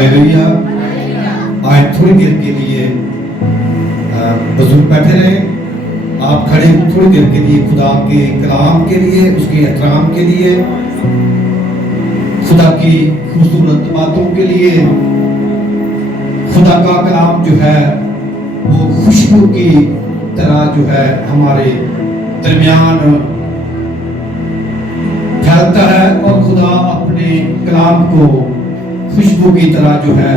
Hallelujah. आज थोड़ी देर के लिए बुजुर्ग बैठे रहे, आप खड़े थोड़ी देर के लिए खुदा के कलाम के लिए, उसके एहतराम के लिए, खुदा की खूबसूरत बातों के लिए। खुदा का कलाम जो है वो खुशबू की तरह जो है हमारे दरमियान फैलता है और खुदा अपने कलाम को खुशबू की तरह जो है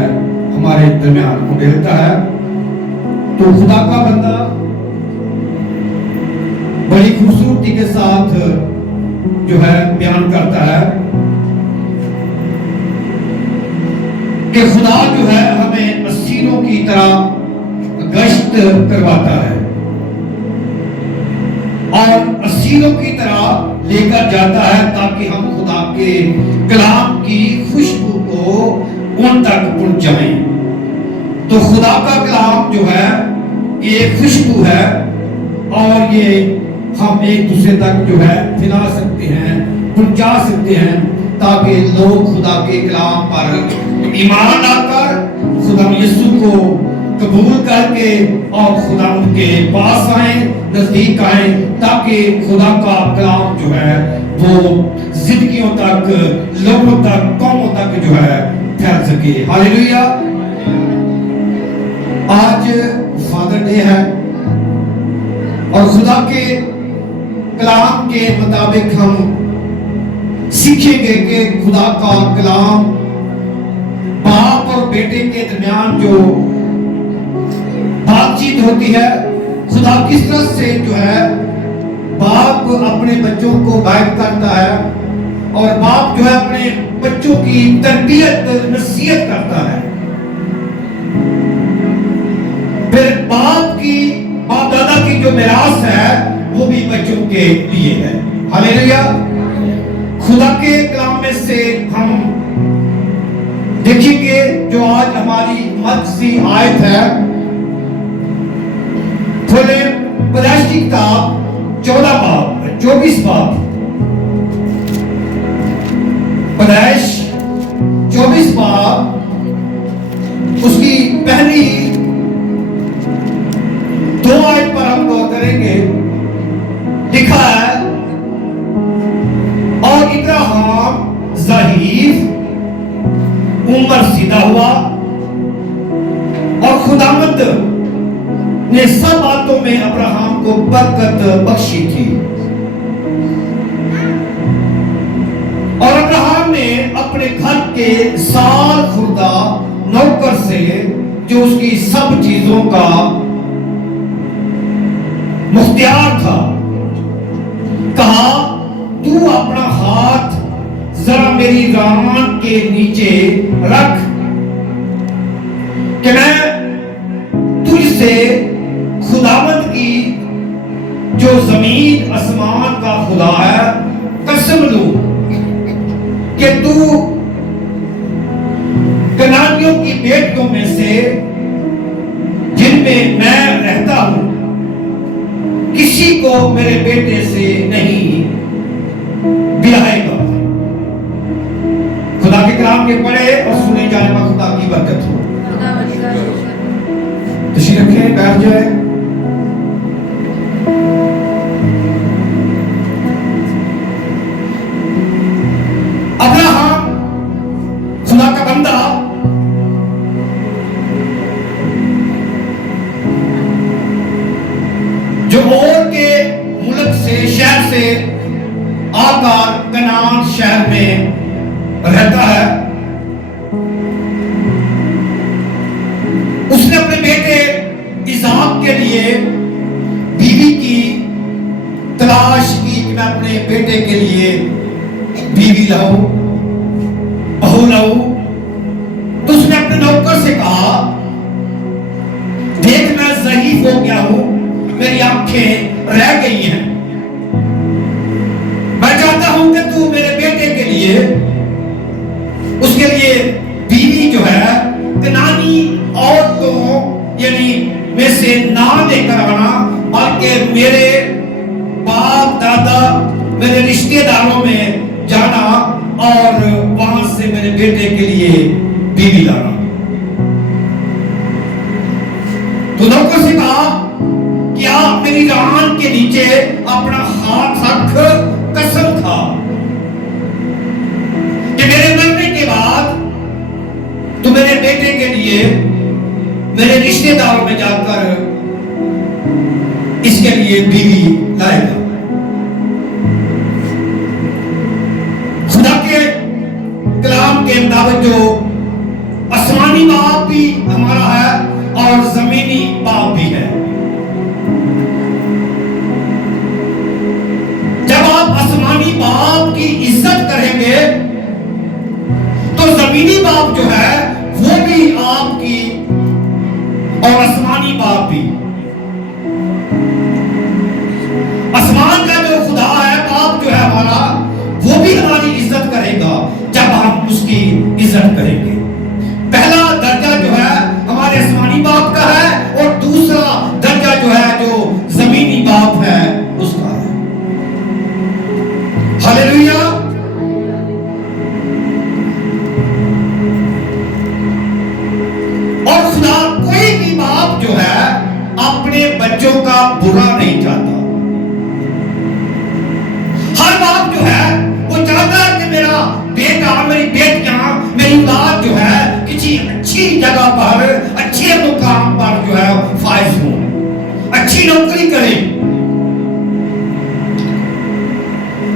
हमारे दरमियान उड़ेलता है। तो खुदा का बंदा बड़ी खूबसूरती के साथ जो है बयान करता है कि खुदा जो है हमें असीरों की तरह गश्त करवाता है और असीरों की तरह लेकर जाता है ताकि हम खुदा के कलाम की खुशबू को उन तक पहुंचाएं। तो खुदा का कलाम जो है ये खुशबू है और ये हम एक दूसरे तक जो है फैला सकते हैं, पहुंचा सकते हैं, ताकि लोग खुदा के कलाम पर ईमान लाकर खुदा यीशु को कबूल करके और खुदा उनके पास आए, नजदीक आए, ताकि खुदा का कलाम जो है वो जिंदगियों तक, लोगों तक, कौमों तक जो है फैल सके। हालेलुया। आज फादर डे है और खुदा के कलाम के मुताबिक हम सीखेंगे कि खुदा का कलाम बाप और बेटे के दरमियान जो बातचीत होती है, खुदा किस तरह से जो है बाप अपने बच्चों को गाइड करता है और बाप जो है अपने बच्चों की तरबियत, नसीहत करता है। फिर बाप दादा की जो मिरास है वो भी बच्चों के लिए है। हालेलुया। खुदा के कलाम में से हम देखेंगे जो आज हमारी मदसी आयत है, खोले पैदाइश की किताब 14 बाब 24 बाब, पैदाइश 24 बाब उसकी पहली 2 आयत पर हम गौर करेंगे। लिखा है, और इब्राहिम ज़हीफ उम्र सीधा हुआ और खुदावंद ने सब बातों में अब्राहम को बरकत बख्शी थी। और अब्राहम ने अपने घर के साल खुर्दा नौकर से जो उसकी सब चीजों का मुख्तियार था कहा, तू अपना हाथ जरा मेरी रान के नीचे रख कि मैं तुझसे खुदावंद की जो जमीन आसमान का खुदा है कसम लूं कि तू कनानियों की बेटियों में से जिनमें मैं रहता हूं किसी को मेरे बेटे से नहीं ब्याहेगा। खुदा के कलाम के पढ़े और सुने जाने में खुदा की बरकत हो। तशरीफ रखें, बैठ जाए। अब्राहम खुदा का बंदा जो और के मुल्क से, शहर से आकर कनान शहर में रहता है, उसने अपने बेटे इसहाक के लिए बीवी की तलाश की कि मैं अपने बेटे के लिए बीवी लाऊं, बहू लाऊं। तो उसने अपने नौकर से कहा, देख मैं ज़हीफ हो गया हूं, मेरी आंखें रह गई हैं, मैं चाहता हूं कि तू मेरे बेटे के लिए, उसके लिए बीवी जो है कनानी औरतों यानी में से ना लेकर आना, बल्कि मेरे बाप दादा, मेरे रिश्तेदारों में जाना और वहां से मेरे बेटे के लिए बीवी लाना। लिए मेरे रिश्तेदारों में जाकर इसके लिए बीवी लाएगा। खुदा के कलाम के मुताबिक जो आसमानी बाप भी हमारा है और जमीनी बाप भी है। जब आप आसमानी बाप की इज्जत करेंगे तो जमीनी बाप जो है वो भी आपकी, और आसमानी बाप भी, आसमान का जो खुदा है, बाप जो है हमारा, वो भी हमारी इज्जत करेगा जब हम उसकी इज्जत करेंगे। पहला दर्जा जो है हमारे आसमानी बाप का है और दूसरा दर्जा जो है जो जमीनी बाप है उसका है। हालेलुया। और खुदा कोई भी बाप जो है अपने बच्चों का बुरा नहीं चाहता। हर बाप जो है वो चाहता है कि मेरा बेटा, मेरी बेटियां, मेरी औलाद जो है किसी अच्छी जगह पर, अच्छे मुकाम पर जो है फाइज हो, अच्छी नौकरी करे।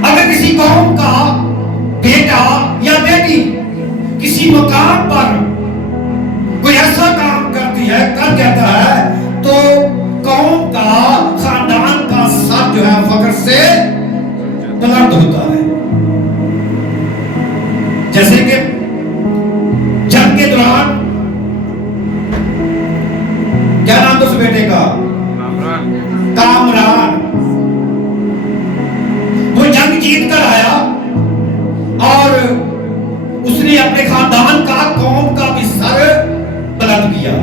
अगर किसी कौम का बेटा या बेटी किसी मुकाम पर कोई ऐसा काम करती है, कर जाता है, तो कौम का, खानदान का सर जो है फख्र से बुलंद होता है। जैसे कि जंग के दौरान क्या नाम था उस बेटे का? कामरान। वो जंग जीत कर आया और उसने अपने खानदान का, कौम का भी सर बुलंद किया।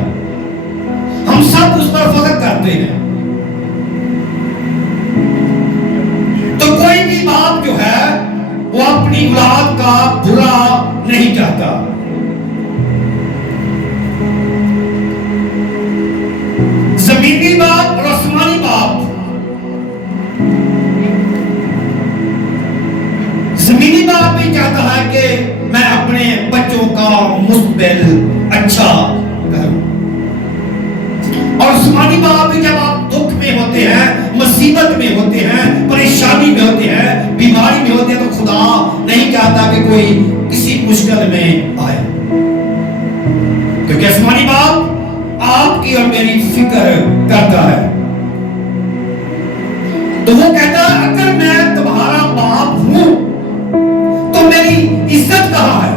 हम सब उस पर फख्र करते हैं। तो कोई भी बाप जो है वो अपनी औलाद का बुरा नहीं चाहता। जमीनी बाप और आसमानी बाप, जमीनी बाप भी चाहता है कि मैं अपने बच्चों का मुस्तकबिल अच्छा करूं, और आसमानी बाप भी जब आप दुख में होते हैं, मुसीबत में होते हैं, परेशानी में होते हैं, बीमारी में होते हैं, तो खुदा नहीं चाहता कि कोई किसी मुश्किल में आए, क्योंकि आसमानी बाप आपकी और मेरी फिक्र करता है। तो वो कहता है अगर मैं तुम्हारा बाप हूं तो मेरी इज्जत कहां है?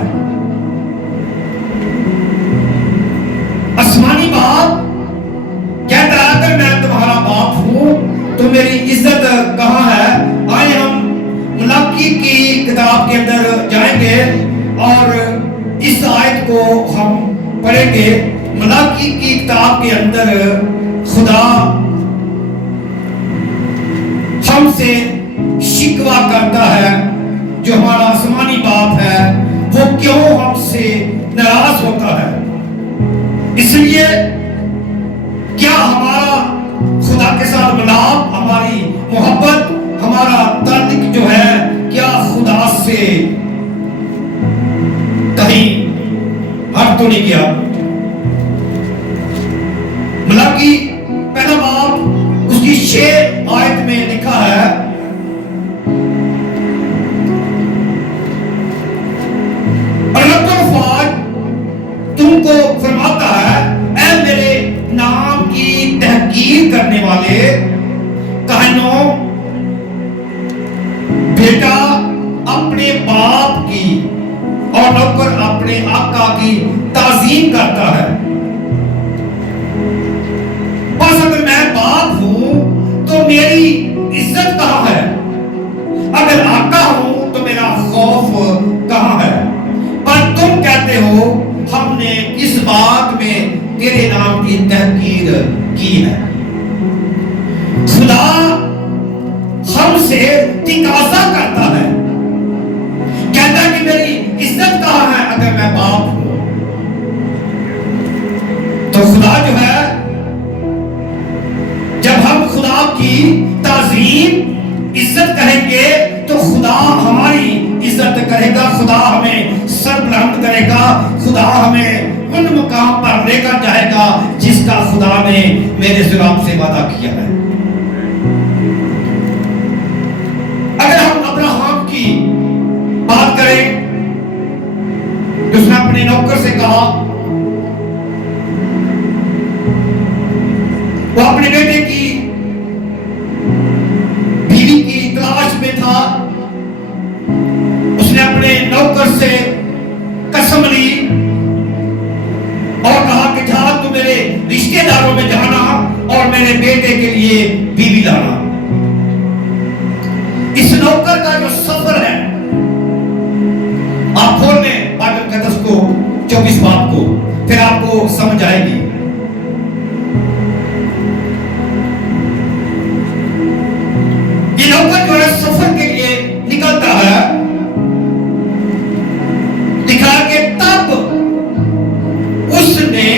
आसमानी बाप कहता है अगर मैं तुम्हारा बाप हूं तो मेरी इज्जत कहां है? आए हम मलाकी की किताब के अंदर जाएंगे और इस आयत को हम पढ़ेंगे। मलाकी की किताब के अंदर खुदा हमसे शिकवा करता है, जो हमारा आसमानी बाप है वो क्यों हमसे नाराज होता है। इसलिए क्या हमारा खुदा के साथ मिलाप, हमारी मोहब्बत, हमारा ताल्लुक जो है क्या खुदा से कहीं हट तो नहीं किया? मलाकी पहला बाप उसकी 6 आयत में लिखा है, और रब्बुल फ़ौज तुमको फरमाता है, ऐ मेरे नाम की तहकीर करने वाले कहनों, बेटा अपने बाप की और नौकर अपने आका की ताज़ीम करता है। बस अगर मैं बाप हूं तो मेरी इज्जत कहां है? अगर आका हूं तो मेरा खौफ कहां है? पर तुम कहते हो हमने इस बात में तेरे नाम की तहकीर की है। खुदा हमसे तिकाजा करता है, कहता है कि मेरी इज्जत कहां है अगर मैं बाप हूं। तो खुदा जो है, जब हम खुदा की ताज़ीम इज्जत करेंगे तो खुदा हमारी इज्जत करेगा, खुदा हमें सर मंजिल बुलंद करेगा, खुदा हमें उन मुकाम पर लेकर जाएगा जिसका खुदा ने मेरे से आपसे वादा किया है। अगर हम अब्राहम की बात करें तो उसने अपने नौकर से कहा, वो अपने बेटे की बीवी की तलाश में था। उसने अपने नौकर से कसम ली और कहा कि जा तू मेरे रिश्तेदारों में जाना और मेरे बेटे के लिए बीवी लाना। इस नौकर का जो सफर है, आप खोल लें बाइबल मुकद्दस को 24 बाब को, फिर आपको समझ आएगी। ये नौकर जो है सफर के लिए निकलता है, दिखा के तब उसने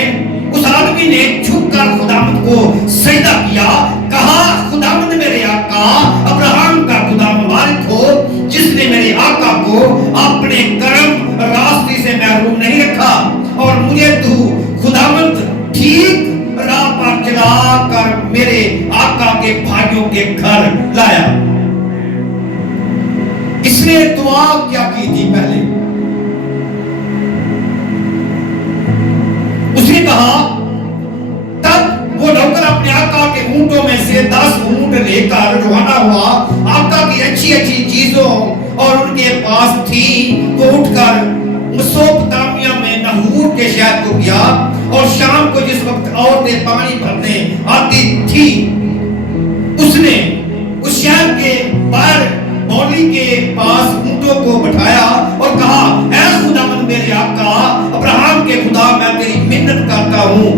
उस आदमी ने झुककर खुदावंद को सजदा किया, कहा खुदावंद मेरे आका अब्राहम का खुदा मुबारक हो जिसने मेरे आका को अपने कर्म रास्ते से महरूम नहीं रखा और मुझे तू खुदावंद ठीक राह पर चला कर मेरे आका के भाइयों के घर लाया। इसने दुआ क्या की थी पहले? उसने कहा, तब वो नौकर अपने आका के ऊंटों में से 10 ऊंट लेकर रवाना हुआ। आका की अच्छी अच्छी चीजों और उनके पास थी, वो उठकर मेसोपोटामिया में नहूर के शहर को गया और शाम को जिस वक्त औरतें पानी भरने आती थी, उसने उस शहर के बाहर बौली के पास ऊंटों को बैठाया और कहा, ऐ खुदावंद मेरे आका अब्राहम के खुदा, मैं तेरी मिन्नत करता हूं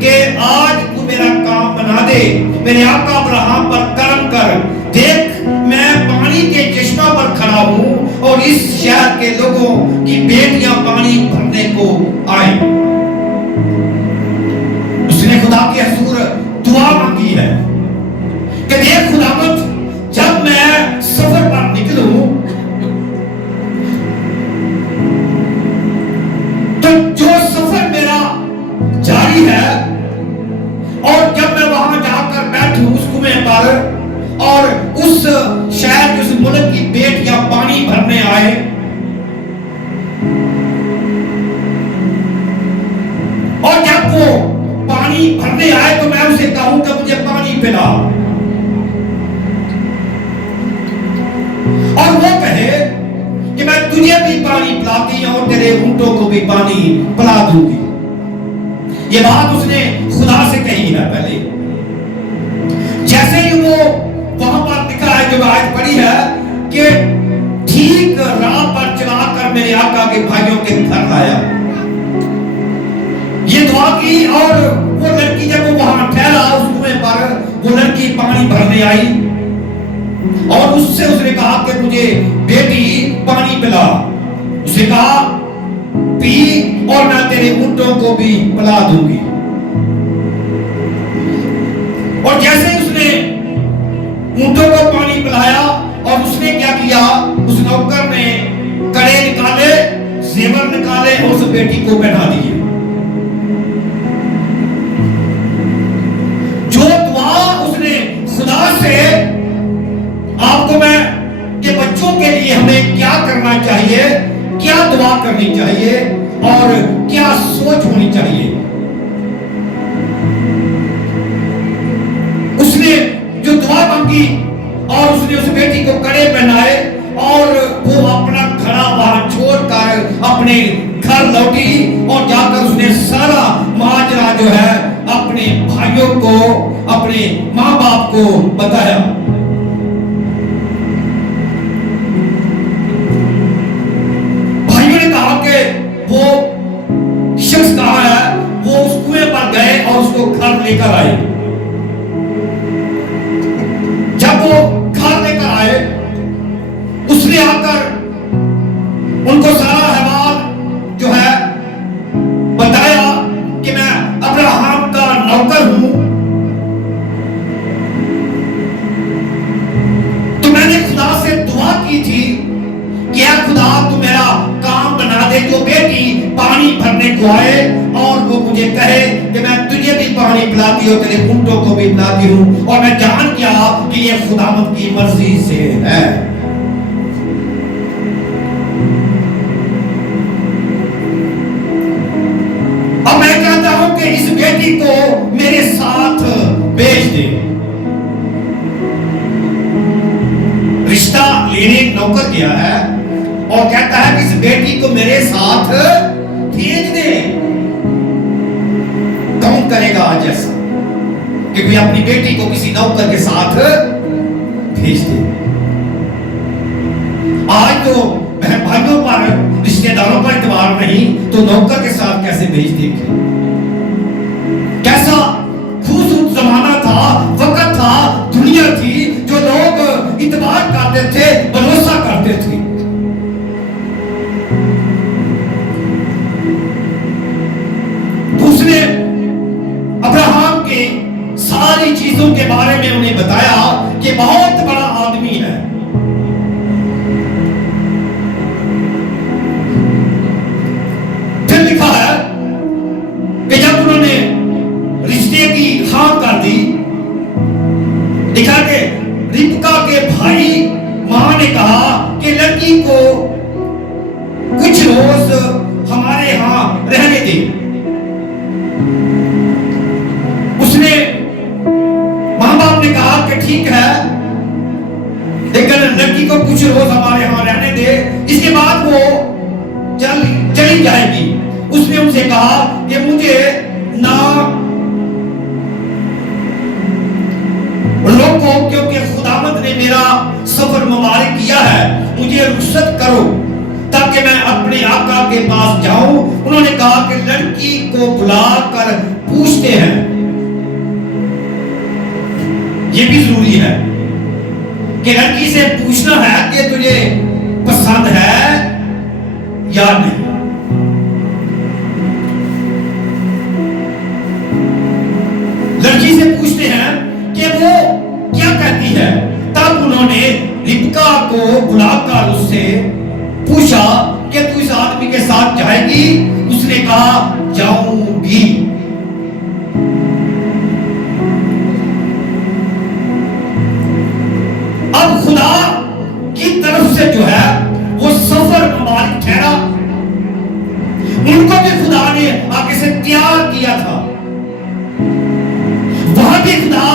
कि आज तू मेरा काम बना दे, मेरे आका अब्राहम पर करम कर। देख मैं पानी के चश्मा पर खड़ा हूं और इस शहर के लोगों की बेटियां पानी भरने को आए। उसने खुदा के हुजूर दुआ मांगी है कि देख खुदावंद, जब मैं सफर पर निकलूं तो जो सफर मेरा जारी है और जब मैं वहां जाकर बैठूं उस कुएं पर और उस शहर उस मुल्क की बेटियां पानी भरने आए, और जब वो पानी भरने आए तो मैं उसे कहूं कि मुझे पानी पिला, और वो कहे कि मैं तुझे भी पानी पिलाती और तेरे ऊंटों को भी पानी पिला दूंगी। ये बात उसने खुदा से कही है पहले। जैसे ही वो वहां पर लिखा है, जो आयत पढ़ी है कि ठीक राह पर चलाकर मेरे आका के भाइयों के घर लाया, ये दुआ की और वो लड़की जब वो वहां ठहरा उस कुएं पर, वो लड़की पानी भरने आई और उससे उसने कहा कि मुझे बेटी पानी पिला। उसे कहा पी और मैं तेरे ऊंटों को भी पिला दूंगी। और जैसे उसने ऊंटों को पानी पिलाया और उसने क्या किया, उस नौकर ने कड़े निकाले, जेवर निकाले और उस बेटी को पहना दिए। जो दुआ उसने खुदा से, आपको मैं के बच्चों के लिए हमें क्या करना चाहिए, क्या दुआ करनी चाहिए और क्या सोच होनी चाहिए। उसने जो दुआ मांगी और उसने उस बेटी को कड़े पहनाए और वो अपना घड़ा वहां छोड़कर अपने घर लौटी और जाकर उसने सारा माजरा जो है अपने भाइयों को, अपने माँ बाप को बताया। भाइयों ने कहा कि वो शख्स कहाँ है, वो उस कुएं पर गए और उसको घर लेकर आए। जब वो घर लेकर आए, उसने आकर उनको सारा अहवाल जो है बताया कि मैं अब्राहम का नौकर हूं, तो मैंने खुदा से दुआ की थी कि या खुदा तू मेरा काम बना दे, जो आए और वो मुझे कहे कि मैं तुझे भी पानी पिलाती हूँ, तेरे ऊंटों को भी पिलाती हूँ, और मैं जान गया कि ये खुदावंद की मर्जी से है। अब मैं चाहता हूं कि इस बेटी को मेरे साथ भेज दे। रिश्ता लेने नौकर गया है और कहता है कि इस बेटी को मेरे साथ भेज दे। कौन करेगा आज ऐसा कि कोई अपनी बेटी को किसी नौकर के साथ भेज दे? आज तो बहन भाइयों पर, रिश्तेदारों पर इतबार नहीं तो नौकर के साथ कैसे भेज देंगे? कैसा खूबसूरत जमाना था, वक्त था, दुनिया थी जो लोग इतबार करते थे, भरोसा करते थे। उसने अब्राहम के सारी चीजों के बारे में उन्हें बताया कि बहुत बड़ा आदमी है। फिर लिखा है कि जब उन्होंने रिश्ते की हाँ कर दी, लिखा कि रिबका के भाई मां ने कहा कि लड़की को कुछ रोज हमारे यहां रहने दे। उसने मां बाप ने कहा कि ठीक है, लेकिन लड़की को कुछ रोज हमारे यहां रहने दे, इसके बाद वो चली जाएगी। उसने उनसे कहा कि मुझे ना रोको, क्योंकि खुदावंद ने मेरा सफर मुबारक किया है, मुझे रुखसत करो ताकि मैं अपने आका के पास जाऊं। उन्होंने कहा कि लड़की को बुलाकर पूछते हैं। ये भी जरूरी है कि लड़की से पूछना है कि तुझे पसंद है या नहीं। लड़की से पूछते हैं कि वो क्या कहती है। तब उन्होंने रिबका को बुलाकर उससे पूछा कि तू इस आदमी के साथ जाएगी? उसने कहा जाऊंगी। अब खुदा की तरफ से जो है वो सफर मुबारक ठहरा। उनको भी खुदा ने आगे से तैयार किया था। वहां भी खुदा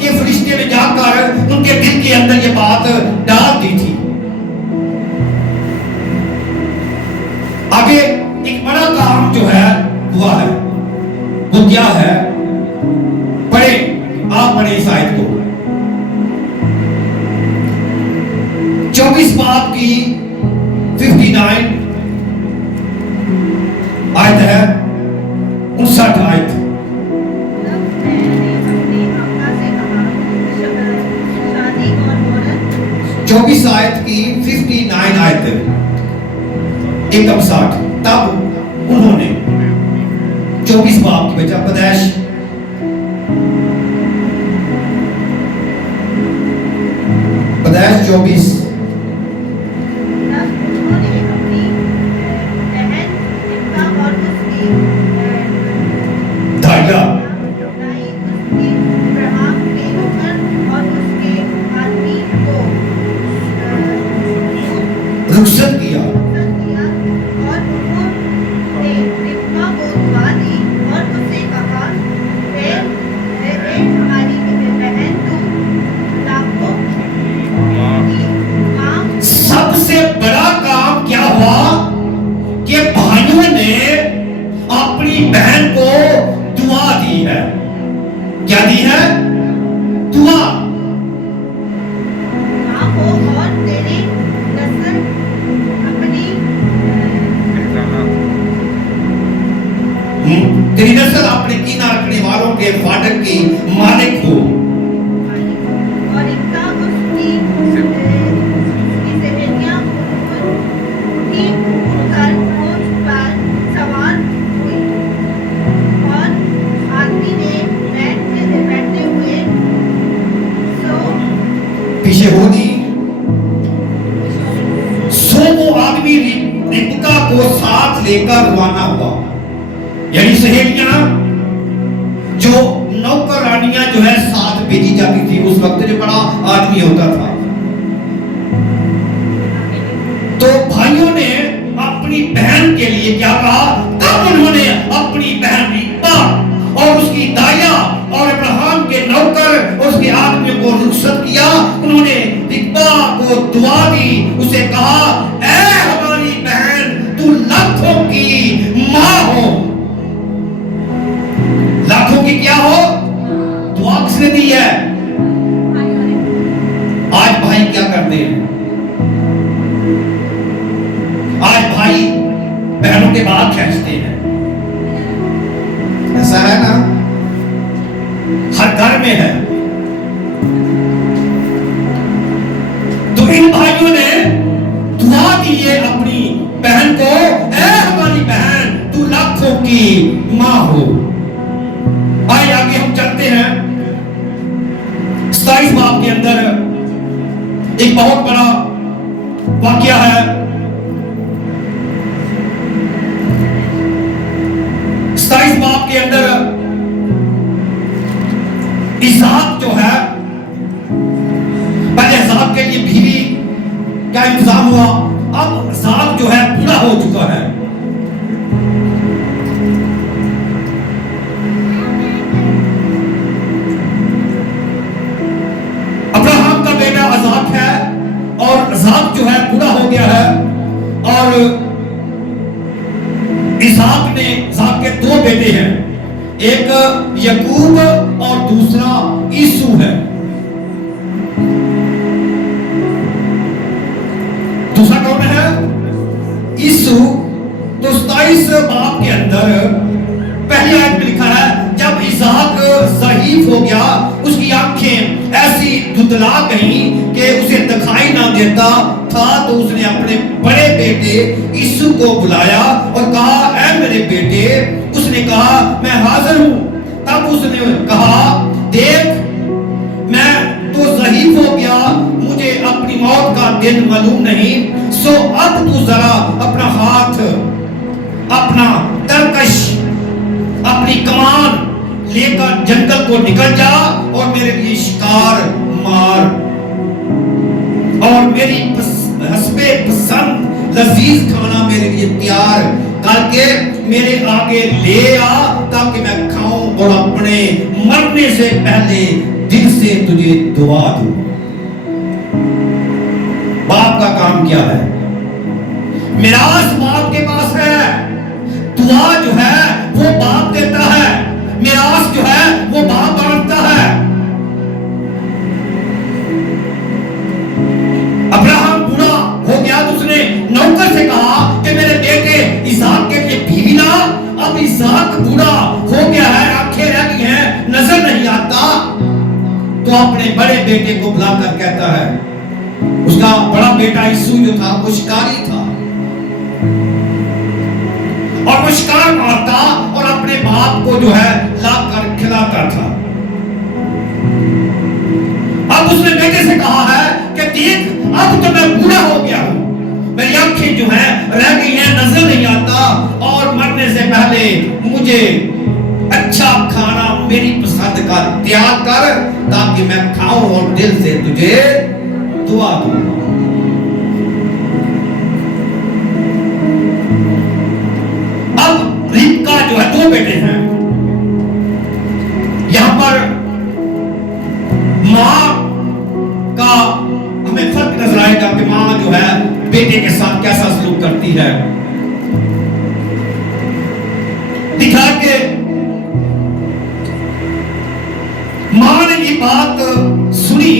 के फरिश्ते में जाकर उनके दिल के अंदर ये बात डाल दी थी। आगे एक बड़ा काम जो है हुआ है, वो क्या है? पढ़े, आप पढ़े इस आयत को। 24 बाब की 59 आयत है, 59 आयत। चौबीस आयत की 59 आयत, एकदम 60। तब उन्होंने 24 बाब की बचा पैदाइश 24 धागा रुखसत किया और उन्होंने रिबका को दुआ दी और उससे कहा, हमारी बहन तू लाखों की मां। सबसे बड़ा काम क्या हुआ कि भाइयों ने अपनी बहन को दुआ दी है। क्या दी है? दुआ। मां को और तेरी नस्ल तेरी नस्ल अपने कीना रखने वालों के फाटक की मालिक हो। और इनका उसकी सेवनियां उठी उठकर ऊंट पर सवार हुई और आदमी ने बैठते हुए सो पीछे हो दी। सो वो आदमी रिबका को साथ लेकर रवाना हुआ। यानी सहेलियां जो नौकरानियां जो है साथ भेजी जाती थी उस वक्त, जो बड़ा आदमी होता था। तो भाइयों ने अपनी बहन के लिए क्या कहा? तब उन्होंने अपनी बहन रिब्का और उसकी दाया और अब्राहम के नौकर और उसके आदमियों को रुखसत किया। उन्होंने रिब्का को दुआ दी, उसे कहा, ऐ हमारी बहन, तू लाखों की मां हो। लाखों की क्या हो? दुआ किसने दी है? आज भाई क्या करते हैं? आज भाई बहनों के बाल खींचते हैं, ऐसा है ना? हर घर में है। तो इन भाइयों ने दुआ दी है अपनी बहन को, ऐ हमारी बहन, तू लाखों की मां हो। आइए आगे हम चलते हैं। 27 बाब के अंदर एक बहुत बड़ा वाकया है। 27 बाब के अंदर इसहाक जो है, पहले इसहाक के लिए बीवी का इंतजाम हुआ, अब इसहाक जो है पूरा हो चुका है। अब्राहम का बेटा इसहाक है और इसहाक जो है पूरा हो गया है। और इसहाक के 2 बेटे हैं, एक याकूब और दूसरा ईसू है। दूसरा कौन है? ईसू। तो 27 बाब के अंदर पहली आयत में लिखा है, जब इसहाक ज़ईफ हो गया, उसकी आंखें ऐसी धुंधला गईं कि उसे दिखाई ना देता था, तो उसने अपने बड़े बेटे ईसू को बुलाया और कहा, ऐ मेरे बेटे। उसने कहा, मैं हाजिर हूं। तब उसने कहा, देख, मैं तो ज़ईफ हो गया, मुझे अपनी मौत का दिन मालूम नहीं, सो अब तू जरा अपना हाथ, अपना तरकश, अपनी कमान लेकर जंगल को निकल जा और मेरे लिए शिकार मार और मेरी हस्बे पसंद लजीज खाना मेरे लिए तैयार करके मेरे आगे ले आ, ताकि मैं खाऊं और अपने मरने से पहले दिल से तुझे दुआ दूं। बाप का काम क्या है? मिरास बाप के पास है, दुआ जो है वो बाप देता है, मिरास जो है वो बाप बांटता है। अब्राहम बूढ़ा हो गया तो उसने नौकर से कहा कि मेरे बेटे इसहाक के लिए बीवी ला। अब इसहाक बूढ़ा हो गया है, आंखें रह गई हैं, नजर नहीं आता, तो अपने बड़े बेटे को बुलाकर कहता है, उसका बड़ा बेटा ईसू जो था वो शिकारी था और वो शिकार मारता और अपने बाप को जो है लाकर खिलाता था। अब उसने बेटे से कहा है कि देख, अब तो मैं बूढ़ा हो गया हूं, मेरी आंखें जो है रह गई हैं, नजर नहीं आता, और मरने से पहले मुझे अच्छा खाना मेरी पसंद का तैयार कर, ताकि मैं खाऊं और दिल से तुझे दुआ दूं। अब रिब्का जो है 2 बेटे हैं। यहां पर मां का हमें फर्क नजर आएगा कि मां जो है बेटे के साथ कैसा सलूक करती है। दिखा के मां ने ये बात सुनी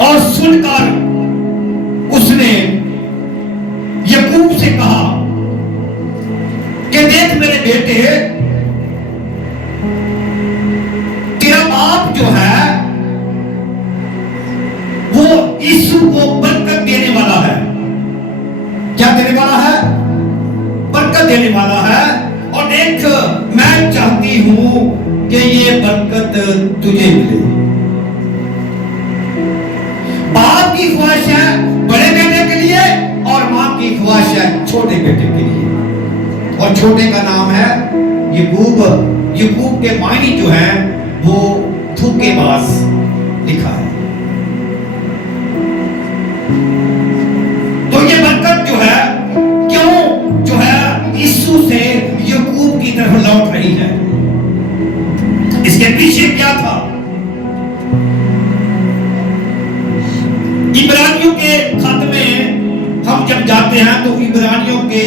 और सुनकर उसने याकूब से कहा कि देख मेरे बेटे, तेरा बाप जो है वो यीशु को बरकत देने वाला है। क्या देने वाला है? बरकत देने वाला है। और देख, मैं चाहती हूं कि ये बरकत तुझे मिले। बाप की ख्वाहिश है बड़े बेटे के लिए और मां की ख्वाहिश है छोटे बेटे के लिए। और छोटे का नाम है यकूब। यकूब के मायने जो है वो धोखेबाज लिखा है। तो ये बरकत जो है क्यों जो है यीशु से यकूब की तरफ लौट रही है, इसके पीछे क्या था? इब्रानियों के खत में हम जब जाते हैं तो इब्रानियों के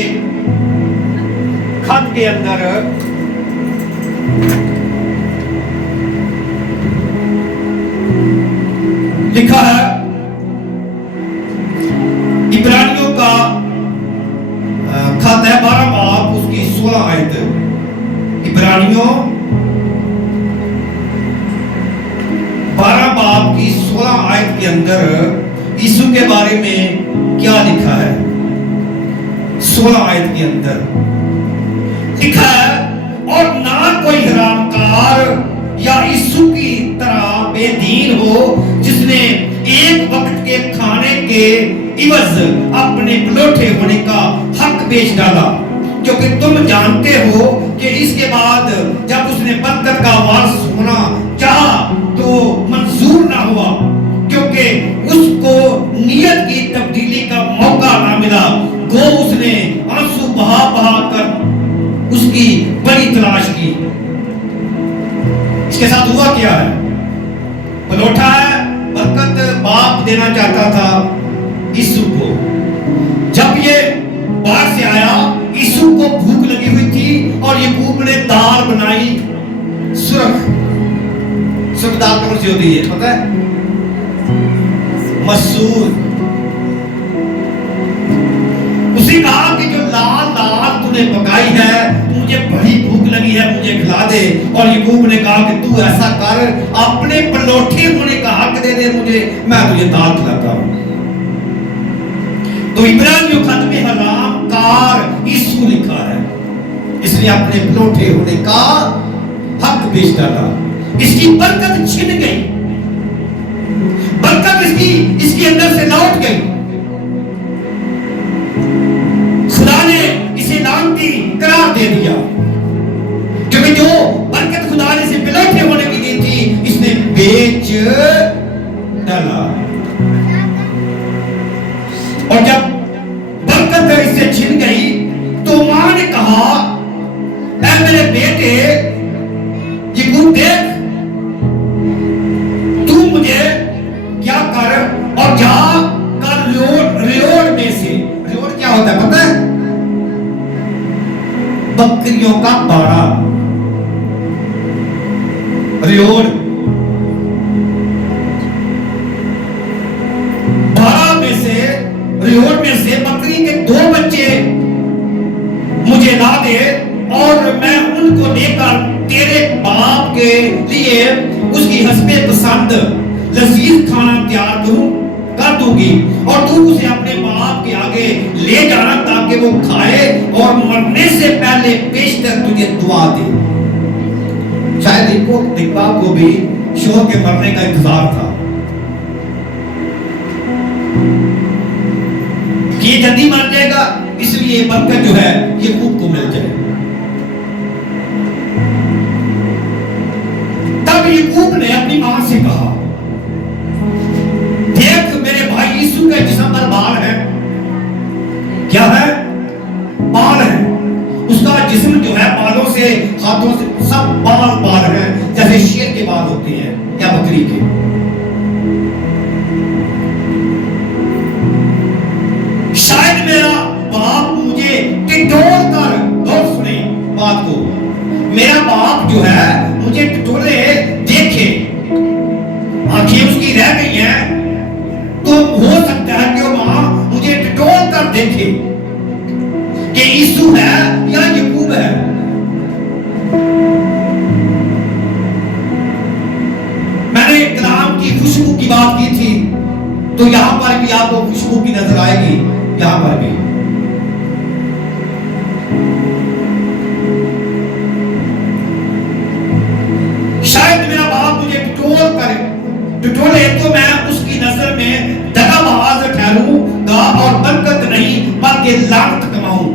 खत के अंदर लिखा है, इब्रानियों का खत है 12 बाब उसकी 16 आयत। इब्रानियों 12 बाब की 16 आयत के अंदर यीशु के बारे में क्या लिखा है? 16 आयत के अंदर लिखा है, और ना कोई हरामकार या यीशु की तरह बेदीन हो जिसने एक वक्त के खाने के इवज अपने पलौठे होने का हक बेच डाला, क्योंकि तुम जानते हो कि इसके बाद जब उसने बरकत का वारिस होना चाहा तो मंजूर ना हुआ, क्योंकि उसको नियत की तब्दीली का मौका ना मिला। गो उसने आंसू बहा बहा कर उसकी बड़ी तलाश की। इसके साथ हुआ क्या है? पलौठा है, बरकत बाप देना चाहता था यीशु को। जब ये बाहर से आया, यीशु को भूख लगी हुई थी और यकूब ने दाल बनाई, सुरख दाल कौन सी होती है पता है? मसूर। उसी कहा कि जो लाल दाल तूने पकाई है, मुझे बड़ी भूख लगी है, मुझे खिला दे। और यकूब ने कहा कि तू ऐसा कर, अपने पलौठे होने का हक दे दे मुझे, मैं तुझे दाल खिलाता हूं। तो इब्रानियों खत में हरामकार यीशु लिखा है, इसलिए अपने पलौठे होने का हक बेच डाला। इसकी बरकत छिन गई, बरकत इसकी अंदर से लौट गई। खुदा ने इसे लानती करार दे दिया, क्योंकि जो बरकत खुदा ने इसे पलौठे होने की दी थी, इसने बेच डाला। और जब बरकत इससे छिन गई तो मां ने कहा, ऐ मेरे बेटे यकूब, देख तू मुझे क्या कर और जा कर रियोड़ में से, रियोड़ क्या होता है पता है? बकरियों का बाड़ा, रियोड़। बाड़ा में से, रियोड़ में से बकरी के 2 बच्चे मुझे ला दे और मैं उनको लेकर तेरे बाप के लिए उसकी हस्बे पसंद लजीज खाना तैयार कर दूंगी, और तू उसे अपने बाप के आगे ले जाना ताकि वो खाए और मरने से पहले पेशतर तुझे दुआ दे। शायद दिक्बा को भी शोर के मरने का इंतजार था कि ये जल्दी मर जाएगा, इसलिए बरकत जो है यकूब को मिल जाए। तब यकूब ने अपनी मां से कहा, देख मेरे भाई यीशु के जिस्म पर बाल है। क्या है? बाल है। उसका जिस्म जो है बालों से, हाथों से, सब बाल हैं, जैसे शेर के बाल होते हैं या बकरी के। शायद मेरा बाप मुझे टिटोल कर, और सुने बात को, मेरा बाप जो है मुझे टिटोले देखे, आंखें उसकी रह गई हैं, तो हो सकता है कि वो मां मुझे टिटोल कर देखे कि यीशु है या यकूब है। मैंने कलाम की खुशबू की बात की थी, तो यहां पर भी आपको खुशबू की नजर आएगी। यहां पर भी शायद मेरा बाप मुझे टिटोले तो मैं उसकी नजर में दगाबाज ठहरूंगा और बरकत नहीं बल्कि लानत कमाऊं।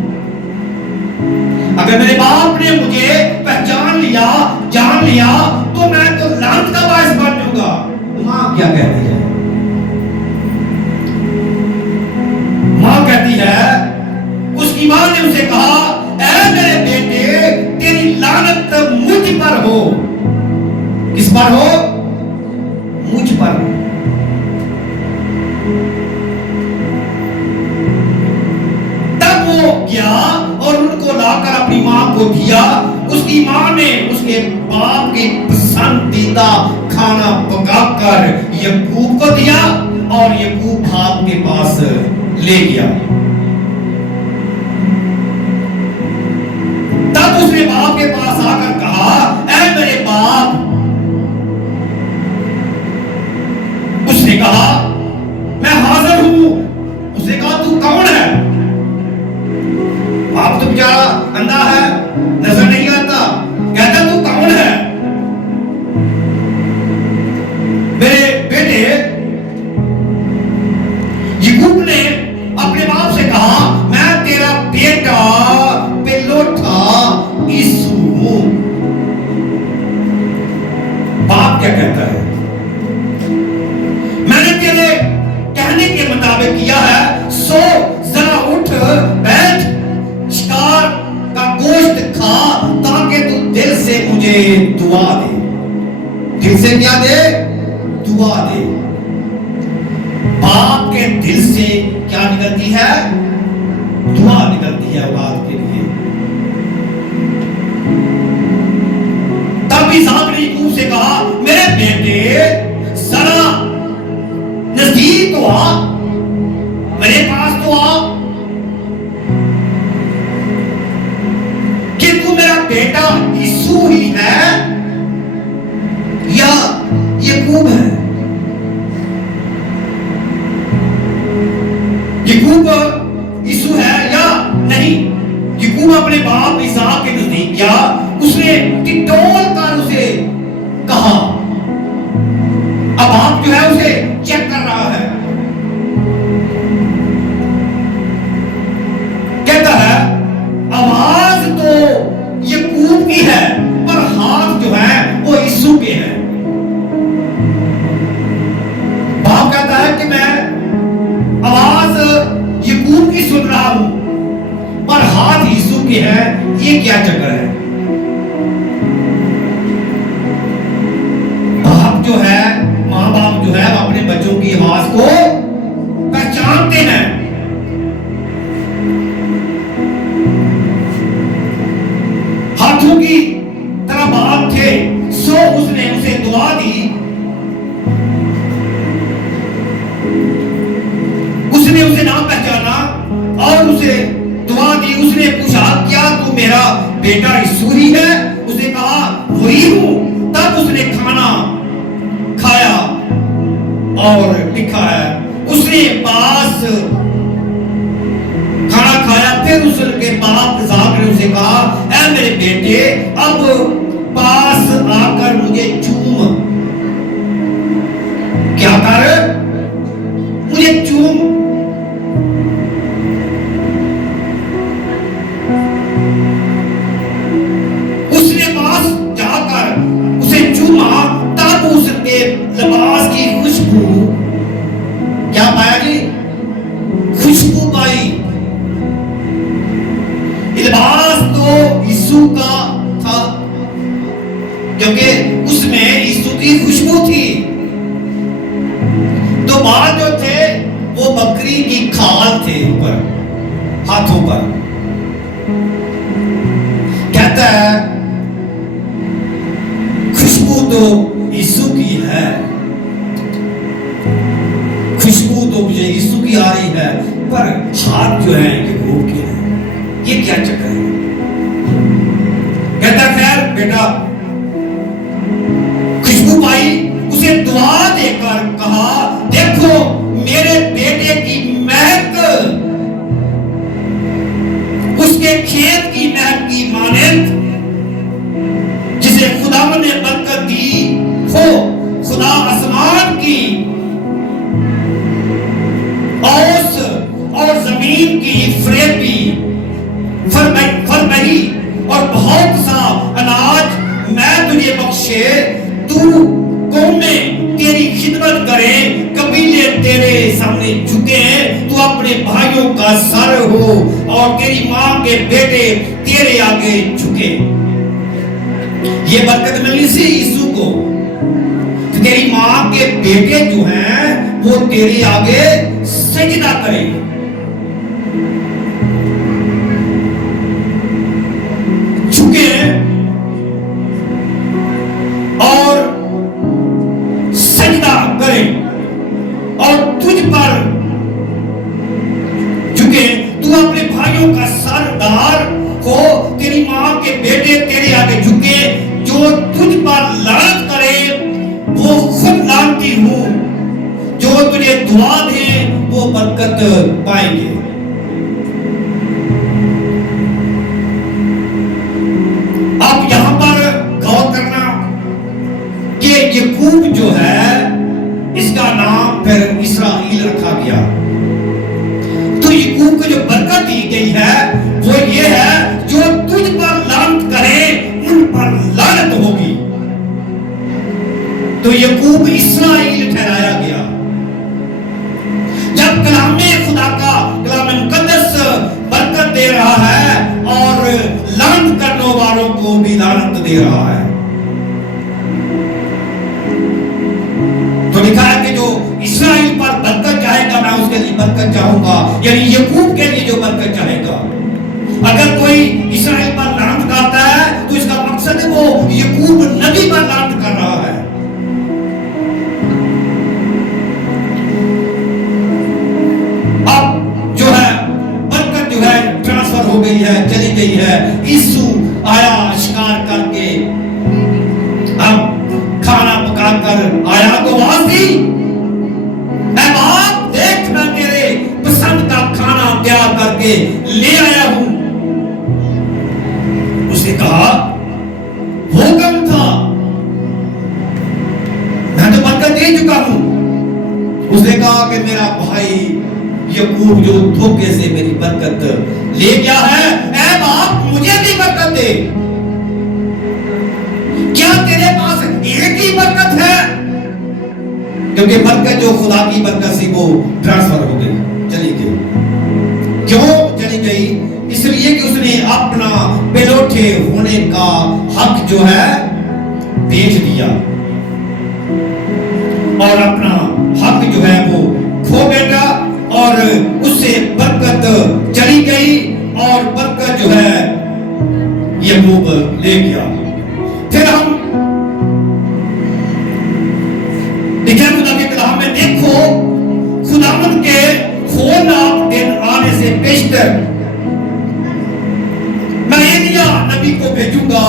मेरे बाप ने मुझे पहचान लिया, जान लिया, तो मैं तो लानत का बायस बन जाऊंगा। मां क्या कहती है? मां कहती है, उसकी मां ने उसे कहा, ऐ मेरे बेटे, तेरी लानत मुझ पर हो। किस पर हो? मुझ पर। तब वो गया और उनको लाकर अपनी मां को दिया। उसकी मां ने उसके बाप की पसंदीदा खाना पकाकर यकूब को दिया और यकूब बाप के पास ले गया। तब उसने बाप के पास आकर कहा, ऐ मेरे बाप। उसने कहा, मैं हाजिर हूं। उसने कहा, तू कौन है? बाप तो बेचारा अंधा है, नजर नहीं आता। कहता, तू कौन है? मेरे बेटे, यकूब ने अपने बाप से कहा, मैं तेरा बेटा पेलोठा ईसू हूं। बाप क्या कहता है? मैंने तेरे कहने के मुताबिक किया है, सो जरा उठ बैठ, शिकार का गोश्त खा, ताकि तू दिल से मुझे दुआ दे। दिल से क्या दे? दुआ दे। बाप के दिल से क्या निकलती है? दुआ निकलती है औलाद के लिए। तब इसहाक ने यकूब से कहा, मेरे बेटे, जरा नजदीक तो आ, मेरे पास तो आ, कि तू मेरा बेटा यीशु ही है या यकूब है? यकूब यीशु है या नहीं? यकूब अपने बाप इसहाक के नजदीक गया। उसने टिटोल कर उसे कहा। अब बाप जो है उसे चेक कर रहा है। कहता है, आवाज तो यकूब की है, पर हाथ जो है वो यीशु के हैं। बाप कहता है कि मैं आवाज यकूब की सुन रहा हूं, पर हाथ यीशु के हैं। ये क्या चक्कर है? बाप जो है, मां बाप जो है, अपने बच्चों की आवाज को पहचानते हैं। हाथों की तरह बाप थे, सो उसने उसे दुआ दी। उसने उसे ना पहचाना और उसे दुआ दी। उसने पूछा, क्या तू मेरा बेटा यीशु ही है? उसने कहा, वही हूं। तब उसने खाना खाया और लिखा है, उसने पास खाना खाया। फिर उसके बाप इसहाक ने उसे कहा, ऐ मेरे बेटे, अब पास आकर मुझे चूम। क्या कर? मुझे चूम। उसने पास जाकर उसे चूमा। तब उसके लिबास की खुशबू, क्या पाया जी? खुशबू पाई। लिबास तो यीशु का था, क्योंकि उसमें यीशु की खुशबू थी। तो बाल जो थे वो बकरी की खाल थे ऊपर, हाथों पर। कहता है, खुशबू तो यीशु की है, खुशबू तो मुझे यीशु की आ रही है, पर हाथ जो है यकूब के हैं। ये क्या चक्कर है? कहता, खैर बेटा, खुशबू पाई। उसे दुआ देकर कहा, देखो मेरे बेटे की महक उसके खेत की महक की मानंद, जिसे खुदा ने बरकत दी हो। खुदा आसमान की औस और जमीन की फरेबी फरमाई और बख्शे, तू कौमें तेरी खिदमत करे, कबीले तेरे सामने झुके, तू अपने भाइयों का सर हो और तेरी मां के बेटे तेरे आगे झुके। ये बरकत मिली सी यीशु को, तेरी मां के बेटे जो हैं वो तेरे आगे सजदा करें। झुके और सजदा करें और तुझ पर झुके, तू अपने भाइयों का सरदार हो, तेरी मां के बेटे तेरे आगे झुके, जो तुझ पर लानत करे वो खुद लानती हूं, जो तुझे दुआ दे वो बरकत पाएंगे। अब यहां पर गौर करना कि याकूब जो है इसका नाम फिर इस्राएल रखा गया। तो याकूब को जो बरकत दी गई है वो ये है, जो तुझ पर लानत करे उन पर लानत होगी। तो याकूब इस्राएल ठहराया गया। जब कलामे खुदा का, कलामे मुकद्दस बरकत दे रहा है और लानत करने वालों को भी लानत दे रहा है। तो लिखा है कि जो इस्राएल पर बरकत चाहेगा मैं उसके लिए बरकत चाहूंगा, यानी याकूब के लिए जो बरकत चाहेगा। अगर कोई इस्राएल पर लानत करता है तो इसका मकसद है वो याकूब नबी पर लानत कर रहा है। अब जो है बरकत जो है ट्रांसफर हो गई है, चली गई है। यीशु आया शिकार करके, अब खाना पकाकर आया तो आवाज दी, मैं बाप देख मैं तेरे पसंद का खाना तैयार करके ले आया हूं। उसने कहा वो कम था, मैं तो बरकत दे चुका हूं। उसने कहा कि मेरा भाई याकूब जो धोखे से मेरी बरकत ले गया है, ऐ बाप मुझे भी बरकत दे। क्या तेरे पास एक ही बरकत है? क्योंकि बरकत जो खुदा की बरकत थी वो ट्रांसफर हो गई, चली गई। क्यों चली गई? इसलिए कि उसने अपना बेलोठे होने का हक जो है बेच दिया और अपना हक जो है वो खो बैठा और उससे बरकत चली गई और बरकत जो है याकूब ले गया। फिर हम देखिए खुदा के कलाम में, देखो खुदावंद के खौफनाक दिन आने से पेशतर मैं एलिया नबी को भेजूंगा,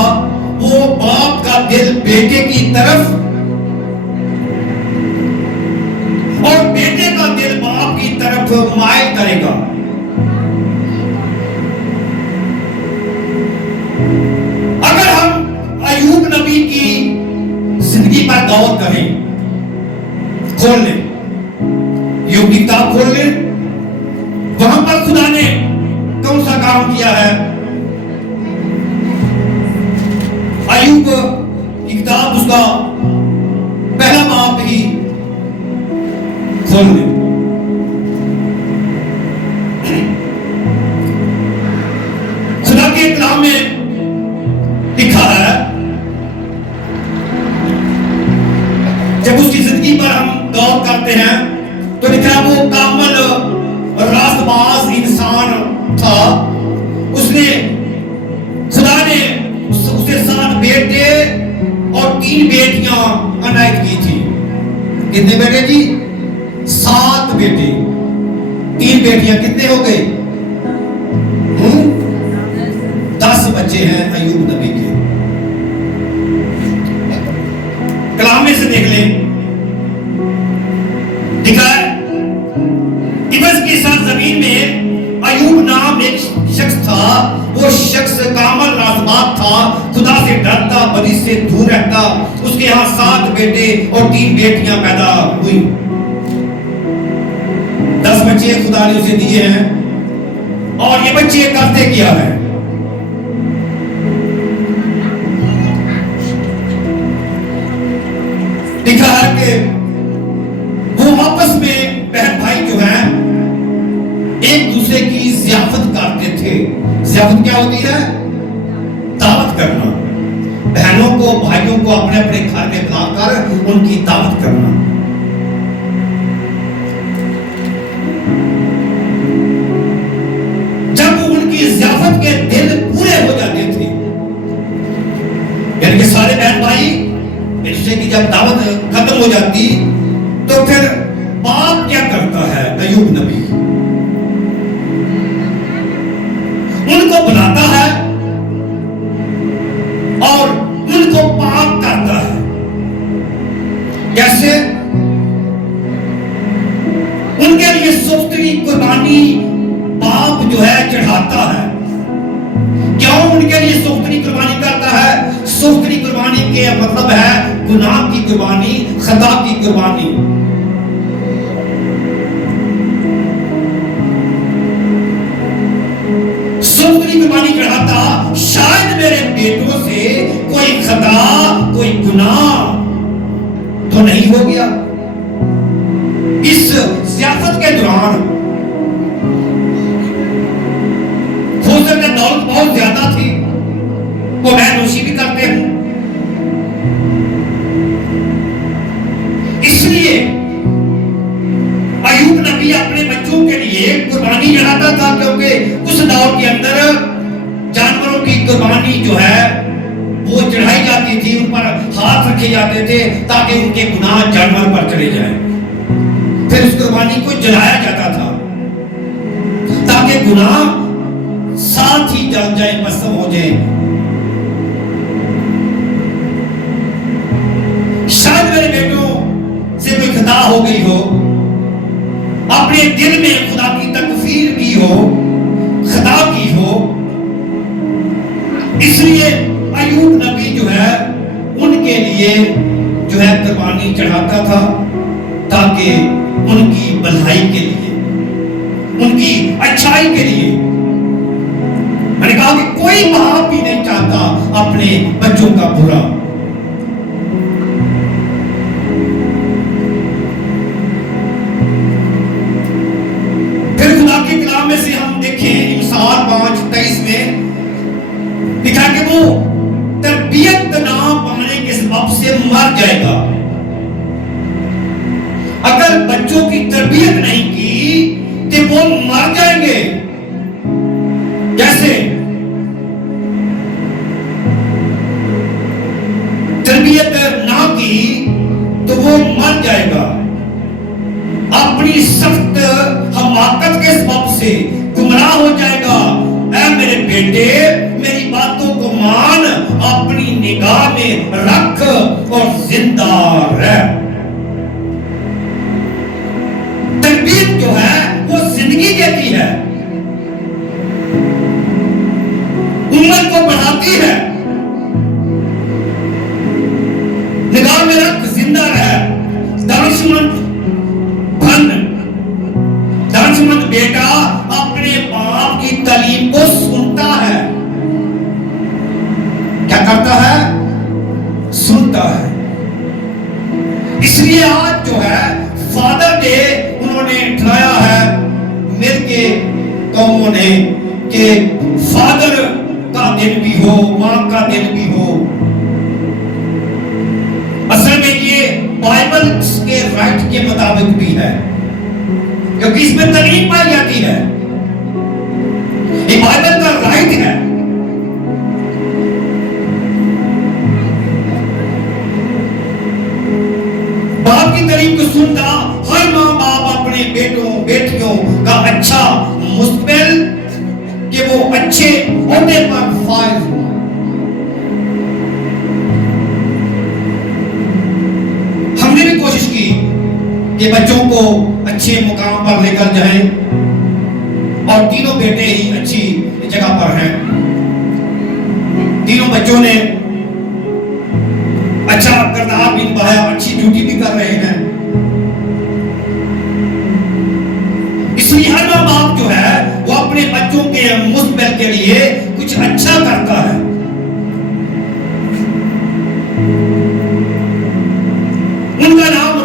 वो बाप का दिल बेटे की तरफ और बेटे का दिल बाप की तरफ मायल करेगा। अगर हम अय्यूब नबी की जिंदगी पर गौर करें, खोल ले योग की किताब खोल ले, वहां पर खुदा ने कौन सा काम किया है? अय्यूब की किताब उसका पहला बाप ही खोल ले। खुदा के कलाम में लिखा है, जब उसकी जिंदगी पर हम गौर करते हैं तो लिखा है वो कामल रास्तबाज इंसान था। उसने खुदा ने उसे 7 बेटे और 3 बेटियां अनायत की थी। कितने बेटे जी? 7 बेटे, 3 बेटियां, कितने हो गए? 10 बच्चे हैं अय्यूब नबी के। कलाम में से देख लें, लिखा है इबस की सरजमीन में अय्यूब नाम एक शख्स था। वो शख्स कामल राजबाग था, खुदा से डरता, बदी से दूर रहता। उसके यहाँ 7 बेटे और 3 बेटियां पैदा हुई। 10 बच्चे खुदा ने उसे दिए हैं और ये बच्चे करते क्या है? के वो आपस में बहन भाई जो है एक दूसरे की ज़ियाफत करते थे। ज़ियाफत क्या होती है? दावत करना। बहनों को भाइयों को अपने अपने घर में बुलाकर उनकी दावत करना। जब उनकी ज़ियाफत के दिन पूरे हो जाते थे, यानी कि सारे बहन भाई इससे की जब दावत खत्म हो जाती, तो फिर बाप क्या करता है? अय्यूब नबी उनको बुलाता है और उनको पाक करता है। कैसे? उनके लिए सोख्तरी कुर्बानी बाप जो है चढ़ाता है। क्यों उनके लिए सोख्तरी कुर्बानी करता है? सोख्तरी कुर्बानी के मतलब है गुनाह की कुर्बानी, खता की कुर्बानी। सोख्तरी कुर्बानी चढ़ाता, शायद मेरे बेटों से कोई खता, कोई गुनाह तो नहीं हो गया। इस ज़ियाफत के दौरान हो सकता है दौलत बहुत ज्यादा थी, वो मैं नोशी भी करते हूं। इसलिए अय्यूब नबी अपने बच्चों के लिए कुर्बानी चढ़ाता था, क्योंकि उस दौर के अंदर जानवरों की कुर्बानी जो है वो चढ़ाई जाती थी, उन पर हाथ रखे जाते थे ताकि उनके गुनाह जानवर पर चले जाएं। फिर उस कुर्बानी को जलाया जाता था ताकि गुनाह साथ ही जल जाए, भस्म हो जाए। शायद मेरे बेटों से कोई खता हो गई हो, अपने दिल में खुदा की तकफीर की हो, खता की हो, इसलिए अय्यूब नबी जो है उनके लिए जो है कुर्बानी चढ़ाता था ताकि उनकी भलाई के लिए, उनकी अच्छाई के लिए। मैंने कहा कि कोई बाप भी नहीं चाहता अपने बच्चों का बुरा। फिर खुदा के कलाम में से हम देखें इंसान 5:23 में लिखा कि वो तरबियत ना पाने के सबब से मर जाएगा। अगर बच्चों की तरबियत नहीं की तो वो मर जाएंगे। जैसे तरबियत ना की तो वो मर जाएगा। अपनी सख्त हमाकत के सबब से गुमराह हो जाएगा। ऐ मेरे बेटे, मेरी बातों को मान, अपनी निगाह में रख और जिंदा रह। तरबियत जो है वो जिंदगी देती है, उम्र को बढ़ाती है। निगाह में रख, जिंदा रह। दानिशमंद बन। दानिशमंद बेटा अपने बाप की तालीम को सुनता है। क्या करता है? सुनता है। इसलिए आज जो है फादर डे उन्होंने ठहराया है मिलके कौमों ने कि फादर का दिन भी हो, मां का दिन भी हो। असल में ये बाइबल के राइट के मुताबिक भी है, क्योंकि इसमें तालीम पाई जाती है। ये बाइबल का राइट है। बाप की तालीम को सुनता हर मां बाप अपने बेटों बेटियों का अच्छा मुस्तकबिल कि वो अच्छे होने पर फायज हो। हमने भी कोशिश की कि बच्चों को अच्छे मुकाम पर लेकर जाएं, और तीनों बेटे ही अच्छी जगह पर हैं। तीनों बच्चों ने अच्छा किरदार भी निभाया, अच्छी ड्यूटी भी कर रहे हैं। इसलिए हर मां बाप जो है वो अपने बच्चों के मुस्तकबिल के लिए कुछ अच्छा करता है। उनका नाम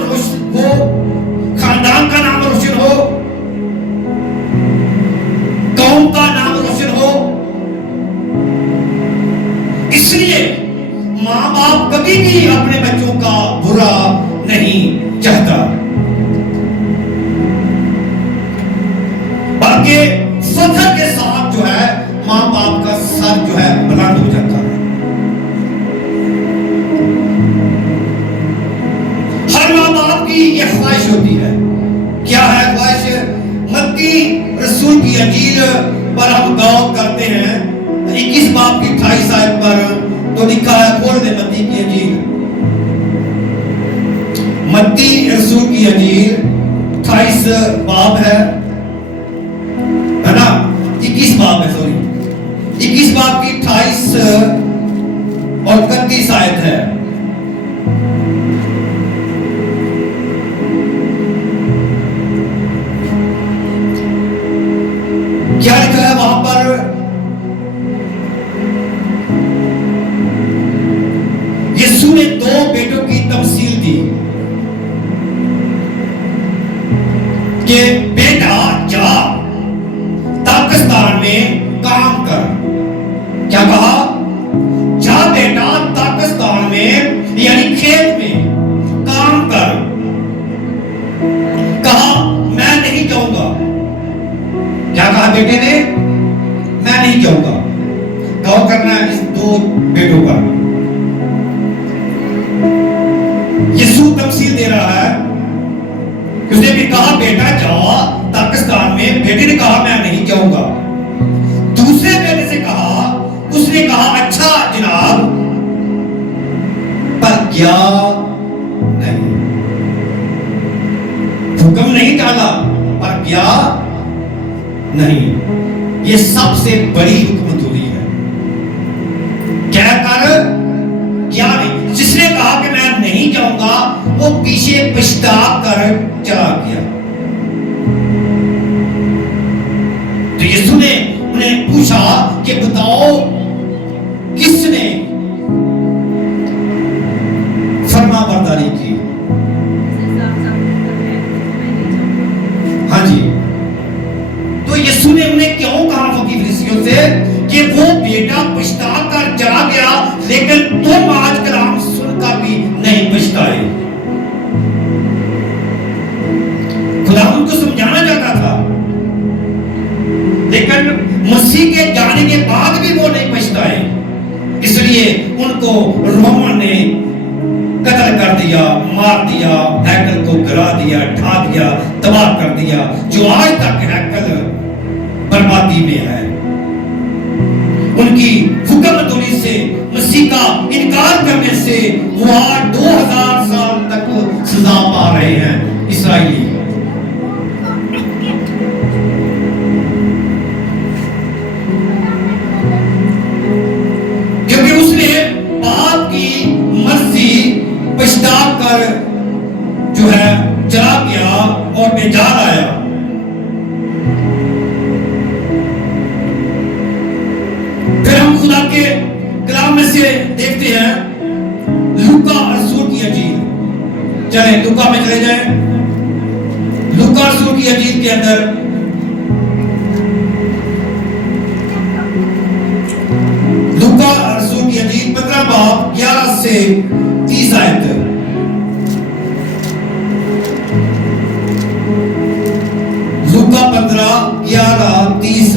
इसलिए माँ बाप कभी भी अपने बच्चों का बुरा नहीं चाहता, बल्कि फख्र के साथ जो है माँ बाप का सर जो है बुलंद हो जाता है। हर माँ बाप की यह ख्वाहिश होती है। क्या है ख्वाहिश? मत्ती रसूल की अंजील पर हम गौर करते हैं 21 बाब की 28 आयत पर तो लिखा है, बोल दे मत्ती की अंजील, मत्ती रसूल की अंजील 28 बाब है ना, 21 बाब है, सॉरी 21 बाब की 28 और 31 आयत है। क्या लिखा है वहां पर? यीशु ने 2 बेटों की तमसील दी कि बेटा जा ताकिस्तान में काम कर। क्या कहा? जा बेटा ताकिस्तान में यानी खेत में काम कर। कहा मैं नहीं जाऊंगा। क्या कहा बेटे ने? मैं नहीं जाऊंगा। गौर करना है इस 2 बेटों पर। यीशु तमसील दे रहा है। उसने भी कहा बेटा जाओ पाकिस्तान में। बेटे ने कहा मैं नहीं जाऊंगा। दूसरे बेटे से कहा, उसने कहा अच्छा जनाब, पर क्या नहीं, हुक्म नहीं डाला पर क्या नहीं। ये सबसे बड़ी हुक्मतुली है। क्या कर क्या नहीं। जिसने कहा कि मैं नहीं जाऊंगा वो पीछे पछता कर चला गया। तो यीशु ने उन्हें पूछा कि बताओ किसने फरमाबरदारी की? हाँ जी। तो यीशु ने उन्हें क्यों कहा फरीसियों से कि वो बेटा पछता कर चला गया, लेकिन तुम आज कलाम सुनकर भी नहीं पछताए? खुदा उनको समझाना चाहता था, लेकिन मसीह के जाने के बाद भी वो नहीं पछताए। इसलिए उनको रोमन ने कत्ल कर दिया, मार दिया, हैकल को गिरा दिया, ढा दिया, तबाह कर दिया, जो आज तक हैकल बर्बादी में है। उनकी हुक्मतुली से, मसीह का इनकार करने से वो आज 2000 साल तक सजा पा रहे हैं इस्राएली। क्योंकि उसने बाप की मर्जी पछता कर जो है चला गया और बेजार आया। फिर हम खुदा के कलाम में से देखते हैं लूका रसूल की अंजील। चले लूका में चले जाएं। लूका रसूल की अंजील के अंदर लूका रसूल की अंजील 15 बाब 11 से 30 आयत। लूका 15 11 30।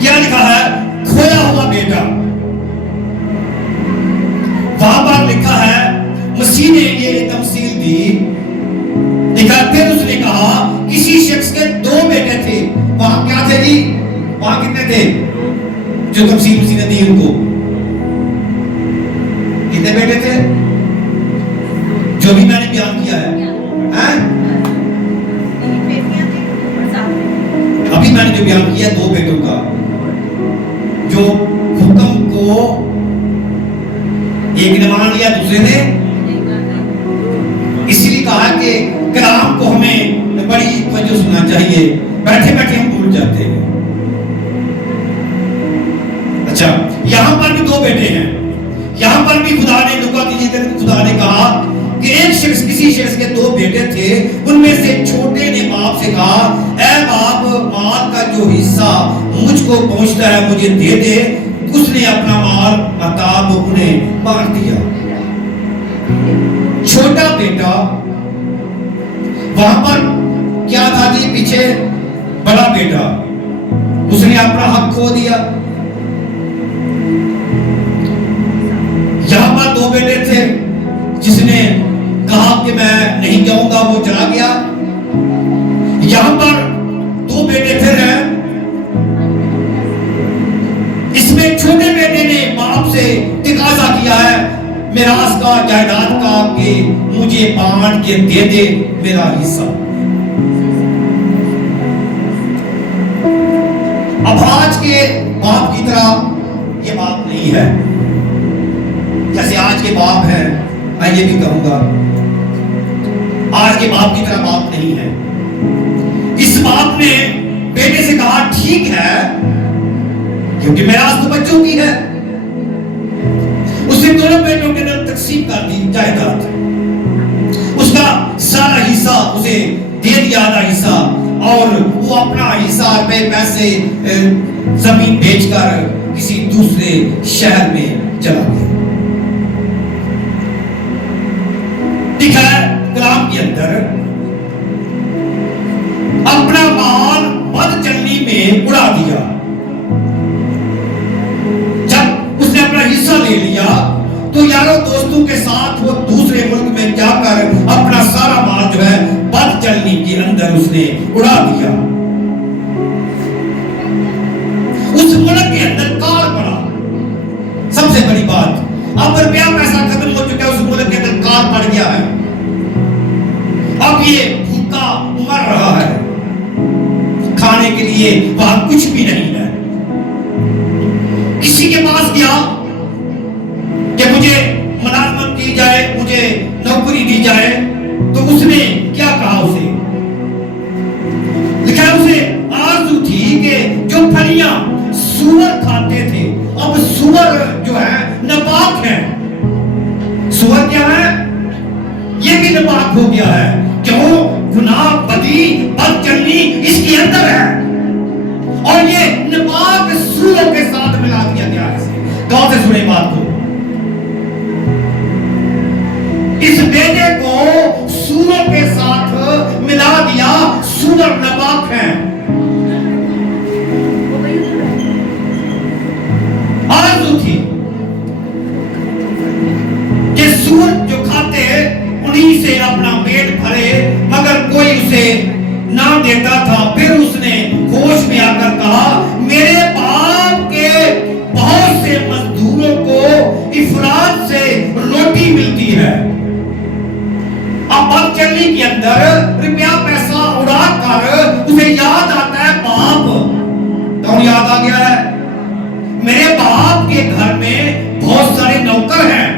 क्या लिखा है? खोया हुआ बेटा। वहां पर लिखा है मसीह ने ये तमसील दी। लिखा फिर उसने कहा किसी शख्स के 2 बेटे थे। वहां क्या थे जी? वहां कितने थे जो तमसील मसीह ने दी उनको? कितने बेटे थे? जो भी मैंने बयान किया है, अभी मैंने जो बयान किया 2 बेटों का, जो हुक्म को एक ने मान लिया, दूसरे ने। इसलिए कहा कि कलाम को हमें बड़ी वजह सुनना चाहिए, बैठे बैठे हम भूल जाते हैं। अच्छा, यहां पर भी 2 बेटे हैं। यहां पर भी खुदा ने खुदा ने कहा कि एक शख्स, किसी शख्स के 2 बेटे थे, उनमें से छोटे ने बाप से कहा, ऐ बाप, माल का जो हिस्सा मुझको पहुंचता है मुझे दे दे। उसने अपना माल महताब उन्हें बांट दिया। छोटा बेटा, वहां पर क्या था जी, पीछे बड़ा बेटा, उसने अपना हक खो दिया। यहां पर 2 बेटे थे, जिसने कहा कि मैं नहीं जाऊंगा, वो चला गया। यहां पर 2 बेटे फिर हैं। इसमें छोटे बेटे ने बाप से तकाजा किया है मिरास का, जायदाद का, कि मुझे बांट के दे दे मेरा हिस्सा। अब आज के बाप की तरह ये बात नहीं है, जैसे आज के बाप हैं, मैं ये भी कहूंगा आज के बाप की तरह बाप नहीं है। इस बाप ने बेटे से कहा, ठीक है, क्योंकि मिरास तो बच्चों की है। उसने दोनों बेटों के अंदर तकसीम कर दी जायदाद, उसका सारा हिस्सा उसे दे दिया, आधा हिस्सा, और वो अपना हिस्सा पे पैसे जमीन बेचकर किसी दूसरे शहर में चला गया। लिखा है कलाम के अंदर, अपना माल बद चलनी में उड़ा दिया। जब उसने अपना हिस्सा ले लिया तो यारों दोस्तों के साथ वो दूसरे मुल्क में जाकर अपना सारा माल जो है बद चलनी के अंदर उसने उड़ा दिया। उस मुल्क के अंदर काल पड़ा। सबसे बड़ी बात, अब रुपया पैसा खत्म हो चुका है, उस मुल्क के अंदर काल पड़ गया है। अब ये भूखा मर रहा है, खाने के लिए वहां कुछ भी नहीं है। किसी के पास गया कि मुझे मुलाजमत दी जाए, मुझे नौकरी दी जाए, तो उसने क्या कहा? उसे लिखा, उसे आरज़ू थी कि जो फलियां सूअर खाते थे, अब सूअर जो है नापाक है। सूअर क्या है? ये भी नापाक हो गया है। क्यों? गुनाह, बदी, बदचलनी इसके अंदर है, और ये नापाक सूअरों के साथ मिला दिया गया है। कौन से सुने बात को? इस बेटे को सूअरों के साथ मिला दिया। सूअर नापाक है। आरज़ू थी कि सूअर जो खाते उन्हीं से अपना पेट भरे, मगर कोई उसे ना देता था। फिर उसने होश में आकर कहा, मेरे बाप के बहुत से मजदूरों को इफरात से रोटी मिलती है। अब बदचलनी के अंदर रुपया पैसा उड़ा कर उसे याद आता है बाप। कौन याद आ गया है? मेरे बाप के घर में बहुत सारे नौकर हैं,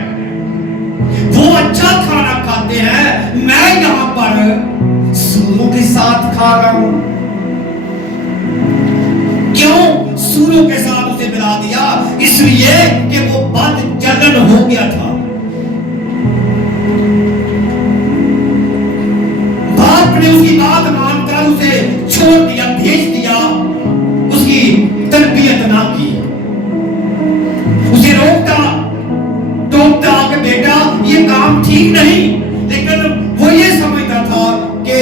वो अच्छा खाना खाते हैं, मैं यहां पर सूरों के साथ खा रहा हूं। क्यों सूरों के साथ उसे मिला दिया? इसलिए कि वो बदचलन हो गया था। बाप ने उसकी बात मानकर उसे छोड़ दिया, भेज दिया, उसकी तरबियत ना की, उसे रोकता टोकता कि बेटा ये काम ठीक नहीं। लेकिन वो ये समझता था कि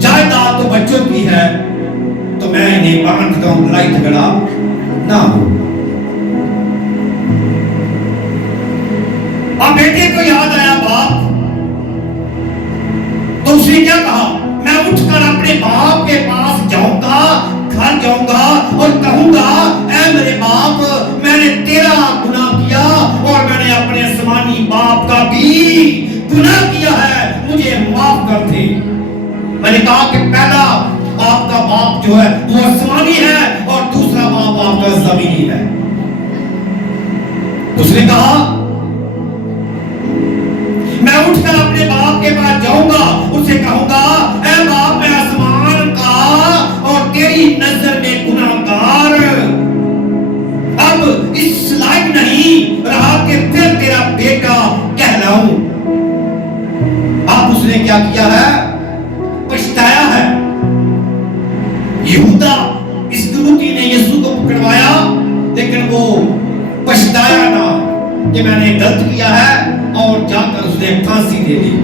जायदाद तो बच्चों की है, तो मैं इन्हें बांट दूं, लड़ाई झगड़ा ना हो। अब बेटे को याद आया बाप, तो उसने क्या कहा? मैं उठकर अपने बाप के पास जाऊंगा, घर जाऊंगा और कहूंगा, ऐ मेरे बाप, मैंने तेरा गुनाह किया और मैंने अपने आसमानी बाप का भी गुनाह किया है, मुझे माफ कर दे। मैंने कहा कि पहला आपका बाप जो है वो आसमानी है और दूसरा बाप आपका जमीनी है। उसने कहा, मैं उठकर अपने बाप के पास जाऊंगा, उससे कहूंगा, ऐ बाप, मैं आसमान का और तेरी नजर में गुनाहगार अब इस लायक नहीं रहा कि फिर तेरा अब उसने क्या किया है? पछताया है। यहूदा इस्करियोती ने यीशु को पकड़वाया, लेकिन वो पछताया ना कि मैंने गलत किया है, और जाकर उसने फांसी ले ली।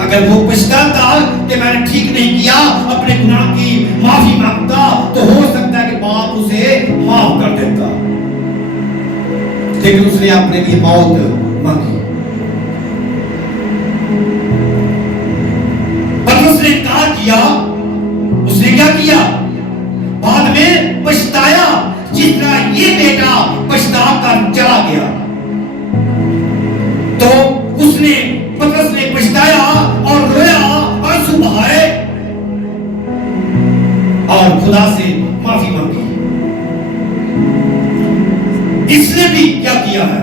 अगर वो पछताता कि मैंने ठीक नहीं किया, अपने गुनाह की माफी मांगता, तो हो सकता है कि बाप उसे माफ कर देता, लेकिन उसने अपने लिए मौत मांगी। पर उसने क्या किया? उसने क्या किया? बाद में पछताया, जिस तरह ये बेटा पछता कर चला गया। तो उसने पतरस ने पछताया और रोया, आंसू बहाए और खुदा से माफी मांगी। इसने भी क्या किया है?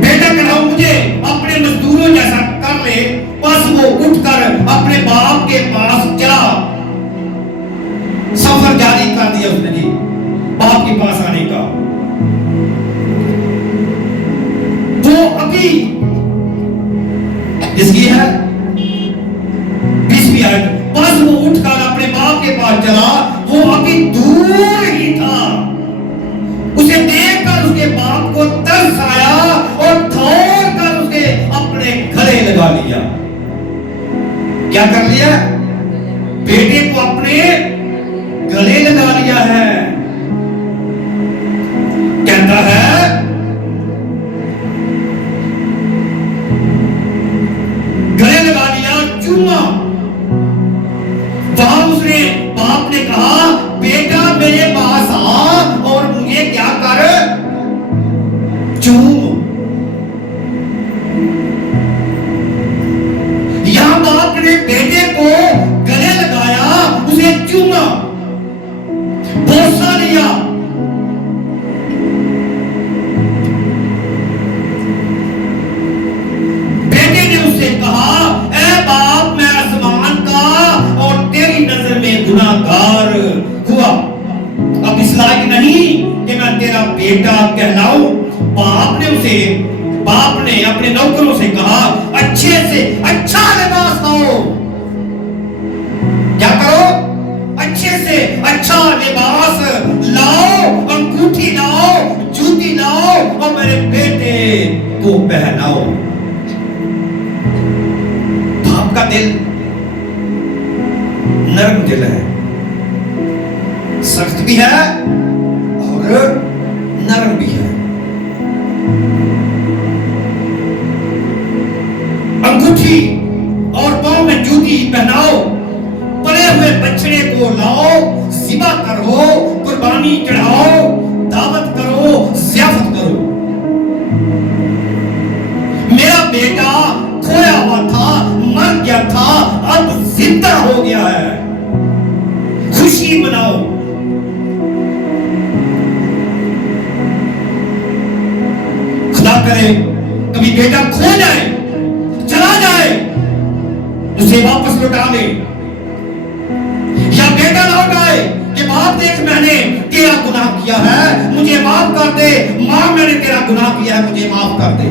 बेटा कह रहा हूं मुझे अपने मजदूरों जैसा कर ले, बस वो उठकर अपने बाप के पास चला। सफर जारी कर दिया उसने जी बाप के पास आने का। वो अभी इसकी है 20वीं आयत, बस वो उठकर अपने बाप के पास चला। वो अभी दूर ही था, उसे देखकर उसके बाप को तरस आया और दौड़कर उसे अपने गले लगा लिया। क्या कर लिया? बेटे को अपने गले लगा लिया है। कहता है गले लगा लिया, चूमा। वहां उसने बाप ने कहा, बेटा मेरे पास आ और मुझे क्या कर, चूम। यहां बाप ने बेटे को गले लगाया, उसे चूमा, बोसा लिया। बेटे ने उससे कहा, ऐ बाप मैं आसमान का और तेरी नजर में गुनाहगार हुआ, अब इस लायक नहीं कि मैं तेरा बेटा कहलाऊं। बाप ने अपने नौकरों से कहा, अच्छे से अच्छा लिबास लाओ। क्या करो? अच्छे से अच्छा लिबास लाओ, अंगूठी लाओ, जूती लाओ और मेरे बेटे को पहनाओ। बाप का दिल नरम दिल है, सख्त भी है और नरम भी है। अंगूठी और पांव में जूती पहनाओ, पले हुए बछड़े को लाओ, ज़िबा करो, कुर्बानी चढ़ाओ, दावत करो, ज़ियाफत करो। मेरा बेटा खोया हुआ था, मर गया था, अब जिंदा हो गया है, खुशी मनाओ। खुदा करे कभी बेटा खो जाए, चला जाए, उसे वापस लौटा दे, या बेटा लौट आए कि बाप देख मैंने तेरा गुनाह किया है, मुझे माफ कर दे, मां मैंने तेरा गुनाह किया है, मुझे माफ कर दे।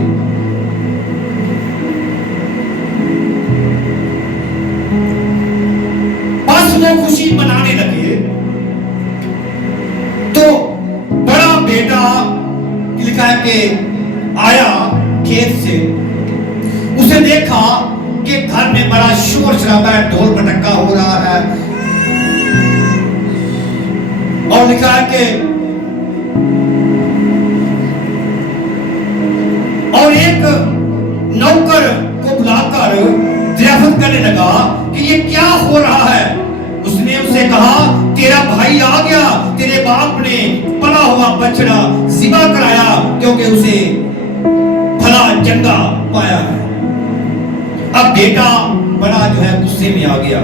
बस वो खुशी मनाने लगे तो बड़ा बेटा लिखा है कि आया खेत से, उसे देखा कि घर में बड़ा शोर शराबा है, ढोल पटक्का हो रहा है, और लिखा है कि और एक नौकर को बुलाकर ज़ियाफत करने लगा कि ये क्या हो रहा है। उसने उससे कहा, तेरा भाई आ गया, तेरे बाप ने पला हुआ बछड़ा ज़िबा कराया क्योंकि उसे भला चंगा पाया है। अब बेटा बड़ा जो है गुस्से में आ गया,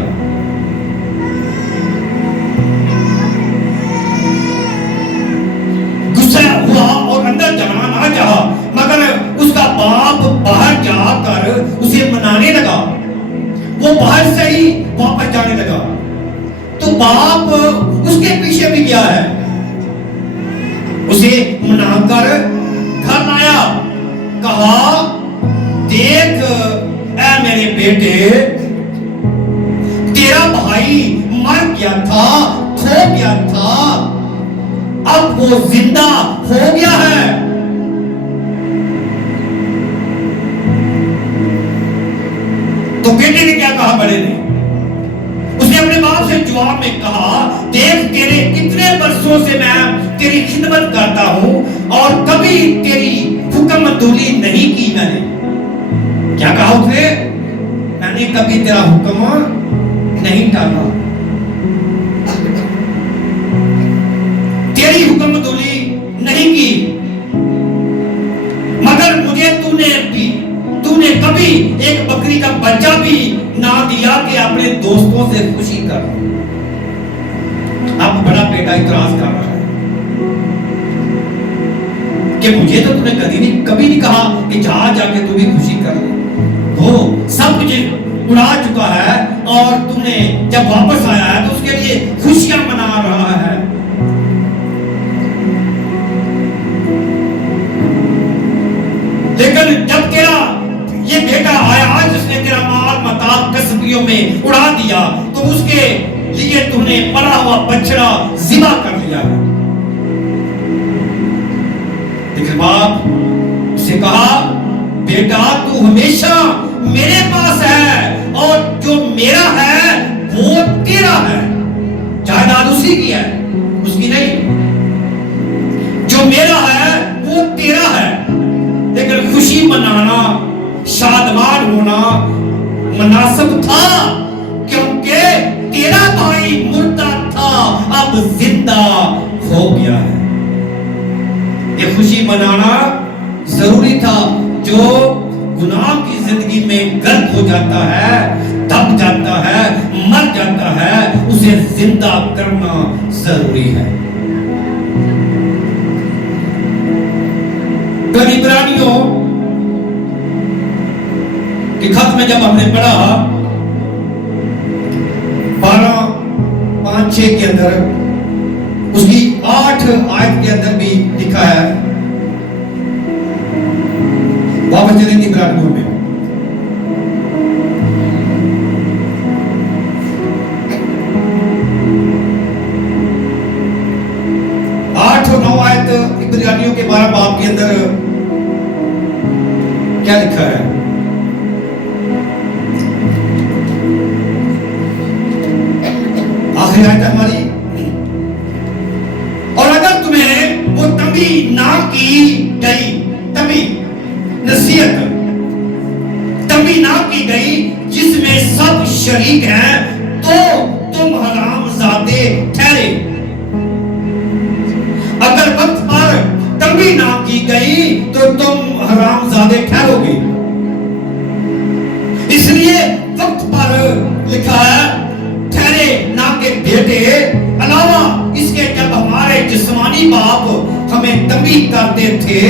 गुस्सा हुआ और अंदर जाना ना चाहा, मगर उसका बाप बाहर जाकर उसे मनाने लगा। वो बाहर से ही वापस जाने लगा तो बाप उसके पीछे भी गया है, उसे मनाकर घर लाया, कहा बेटे, तेरा भाई मर गया था, खो गया था, अब वो जिंदा हो गया है। तो बेटे ने क्या कहा बड़े ने? उसने अपने बाप से जवाब में कहा, देख तेरे इतने वर्षों से मैं तेरी खिदमत करता हूं और कभी तेरी हुक्मतुली नहीं की मैंने। क्या कहा उसने? मैंने कभी तेरा हुक्म नहीं टाला, तेरी हुक्मतुली नहीं की, मगर मुझे तूने कभी एक बकरी का बच्चा भी ना दिया कि अपने दोस्तों से खुशी कर। अब बड़ा बेटा इतराज कर रहा है कि मुझे तो तूने कभी नहीं कहा कि जा जाके तू भी खुशी कर ले। वो सब कुछ उड़ा चुका है और तूने जब वापस आया है तो उसके लिए खुशियां मना रहा है। लेकिन जब तेरा ये बेटा आया जिसने तेरा माल मता कसबियों में उड़ा दिया, तो उसके लिए तूने पड़ा हुआ बछड़ा ज़िबा कर लिया। लेकिन बाप से कहा, बेटा तू हमेशा मेरे पास है और जो मेरा है वो तेरा है। जायदाद उसी की है, उसकी नहीं। जो मेरा है वो तेरा है। लेकिन खुशी मनाना, शादमान होना मुनासिब था, क्योंकि तेरा भाई मुर्दा था अब जिंदा हो गया है। ये खुशी मनाना जरूरी था। जो गुनाह की जिंदगी में गर्क हो जाता है, दब जाता है, मर जाता है, उसे जिंदा करना जरूरी है। तो इब्रानियों के खत में जब हमने पढ़ा 12:5-6 के अंदर, उसकी 8 आयत के अंदर भी लिखा है। वापस चलेंगे इब्रानियों में। आठ और 9 आयत इब्रानियों के 12 बाब के अंदर क्या लिखा है? आखिरी आयत हमारी। और अगर तुम्हें वो तंबी ना की गई, तंबी नसीहत तंबी ना की गई जिसमें सब शरीक हैं, तो तुम हरामजादे ठहरे। अगर वक्त पर तंबी ना की गई तो तुम हरामजादे ठहरोगे। इसलिए वक्त पर लिखा है ठहरे, ना के बेटे। अलावा इसके जब हमारे जिस्मानी बाप हमें तंबी करते थे,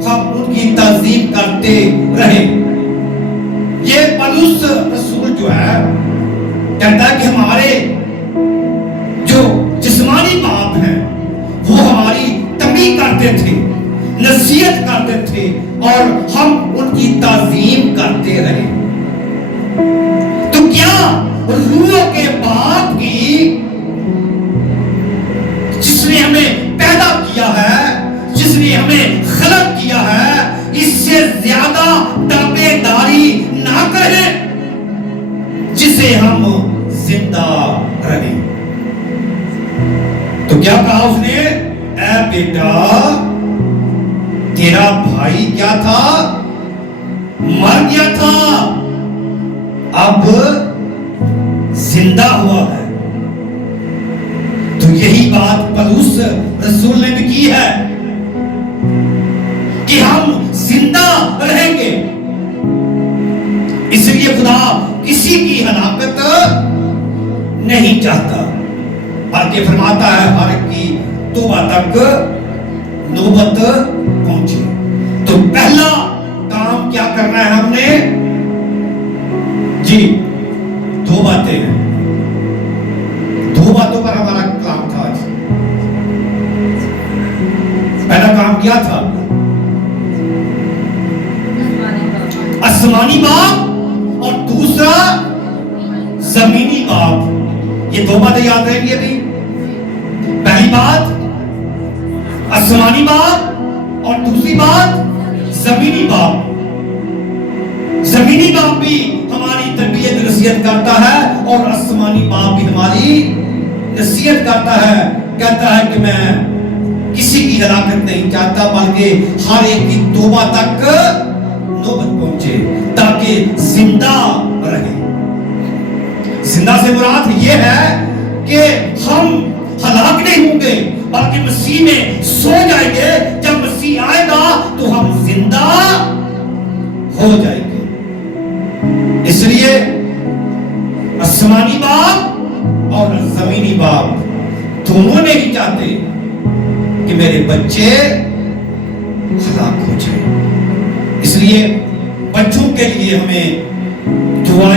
हम उनकी ताज़ीम करते रहे। ये पौलुस रसूल जो है कहता है कि हमारे जो जिस्मानी बाप हैं वो हमारी तंबीह करते थे, नसीहत करते थे और हम उनकी ताज़ीम करते रहे। तो क्या रूह के बाप की, जिसने हमें पैदा किया है, जिसने हमें खलक किया है, इससे ज्यादा ताबेदारी ना करें जिसे हम जिंदा रहे। तो क्या कहा उसने? ऐ बेटा, तेरा भाई क्या था? मर गया था, अब जिंदा हुआ है। तो यही बात पौलुस रसूल ने भी की है कि हम जिंदा रहेंगे। इसलिए खुदा किसी की हलाकत नहीं चाहता, बल्कि फरमाता है हर की तौबा तक नौबत पहुंचे। तो पहला काम क्या करना है हमने? जी, 2 बातें हैं। 2 बातों पर हमारा काम था आज। पहला काम क्या था? आसमानी बाप, और दूसरा जमीनी बाप। ये दो बातें याद रहेंगी अभी। पहली बात आसमानी बाप और दूसरी बात जमीनी बाप। जमीनी बाप भी हमारी तरबियत नसीहत करता है और आसमानी बाप भी हमारी नसीहत करता है। कहता है कि मैं किसी की हलाकत नहीं चाहता, बल्कि हर एक की तौबा तक नौबत पहुंचे ताकि जिंदा रहे। जिंदा से मुराद यह है कि हम हलाक नहीं होंगे, बल्कि मसीह में सो जाएंगे। जब मसीह आएगा तो हम जिंदा हो जाएंगे। इसलिए आसमानी बाप और जमीनी बाप दोनों नहीं चाहते कि मेरे बच्चे हलाक हो जाए। इसलिए बच्चों के लिए हमें दुआ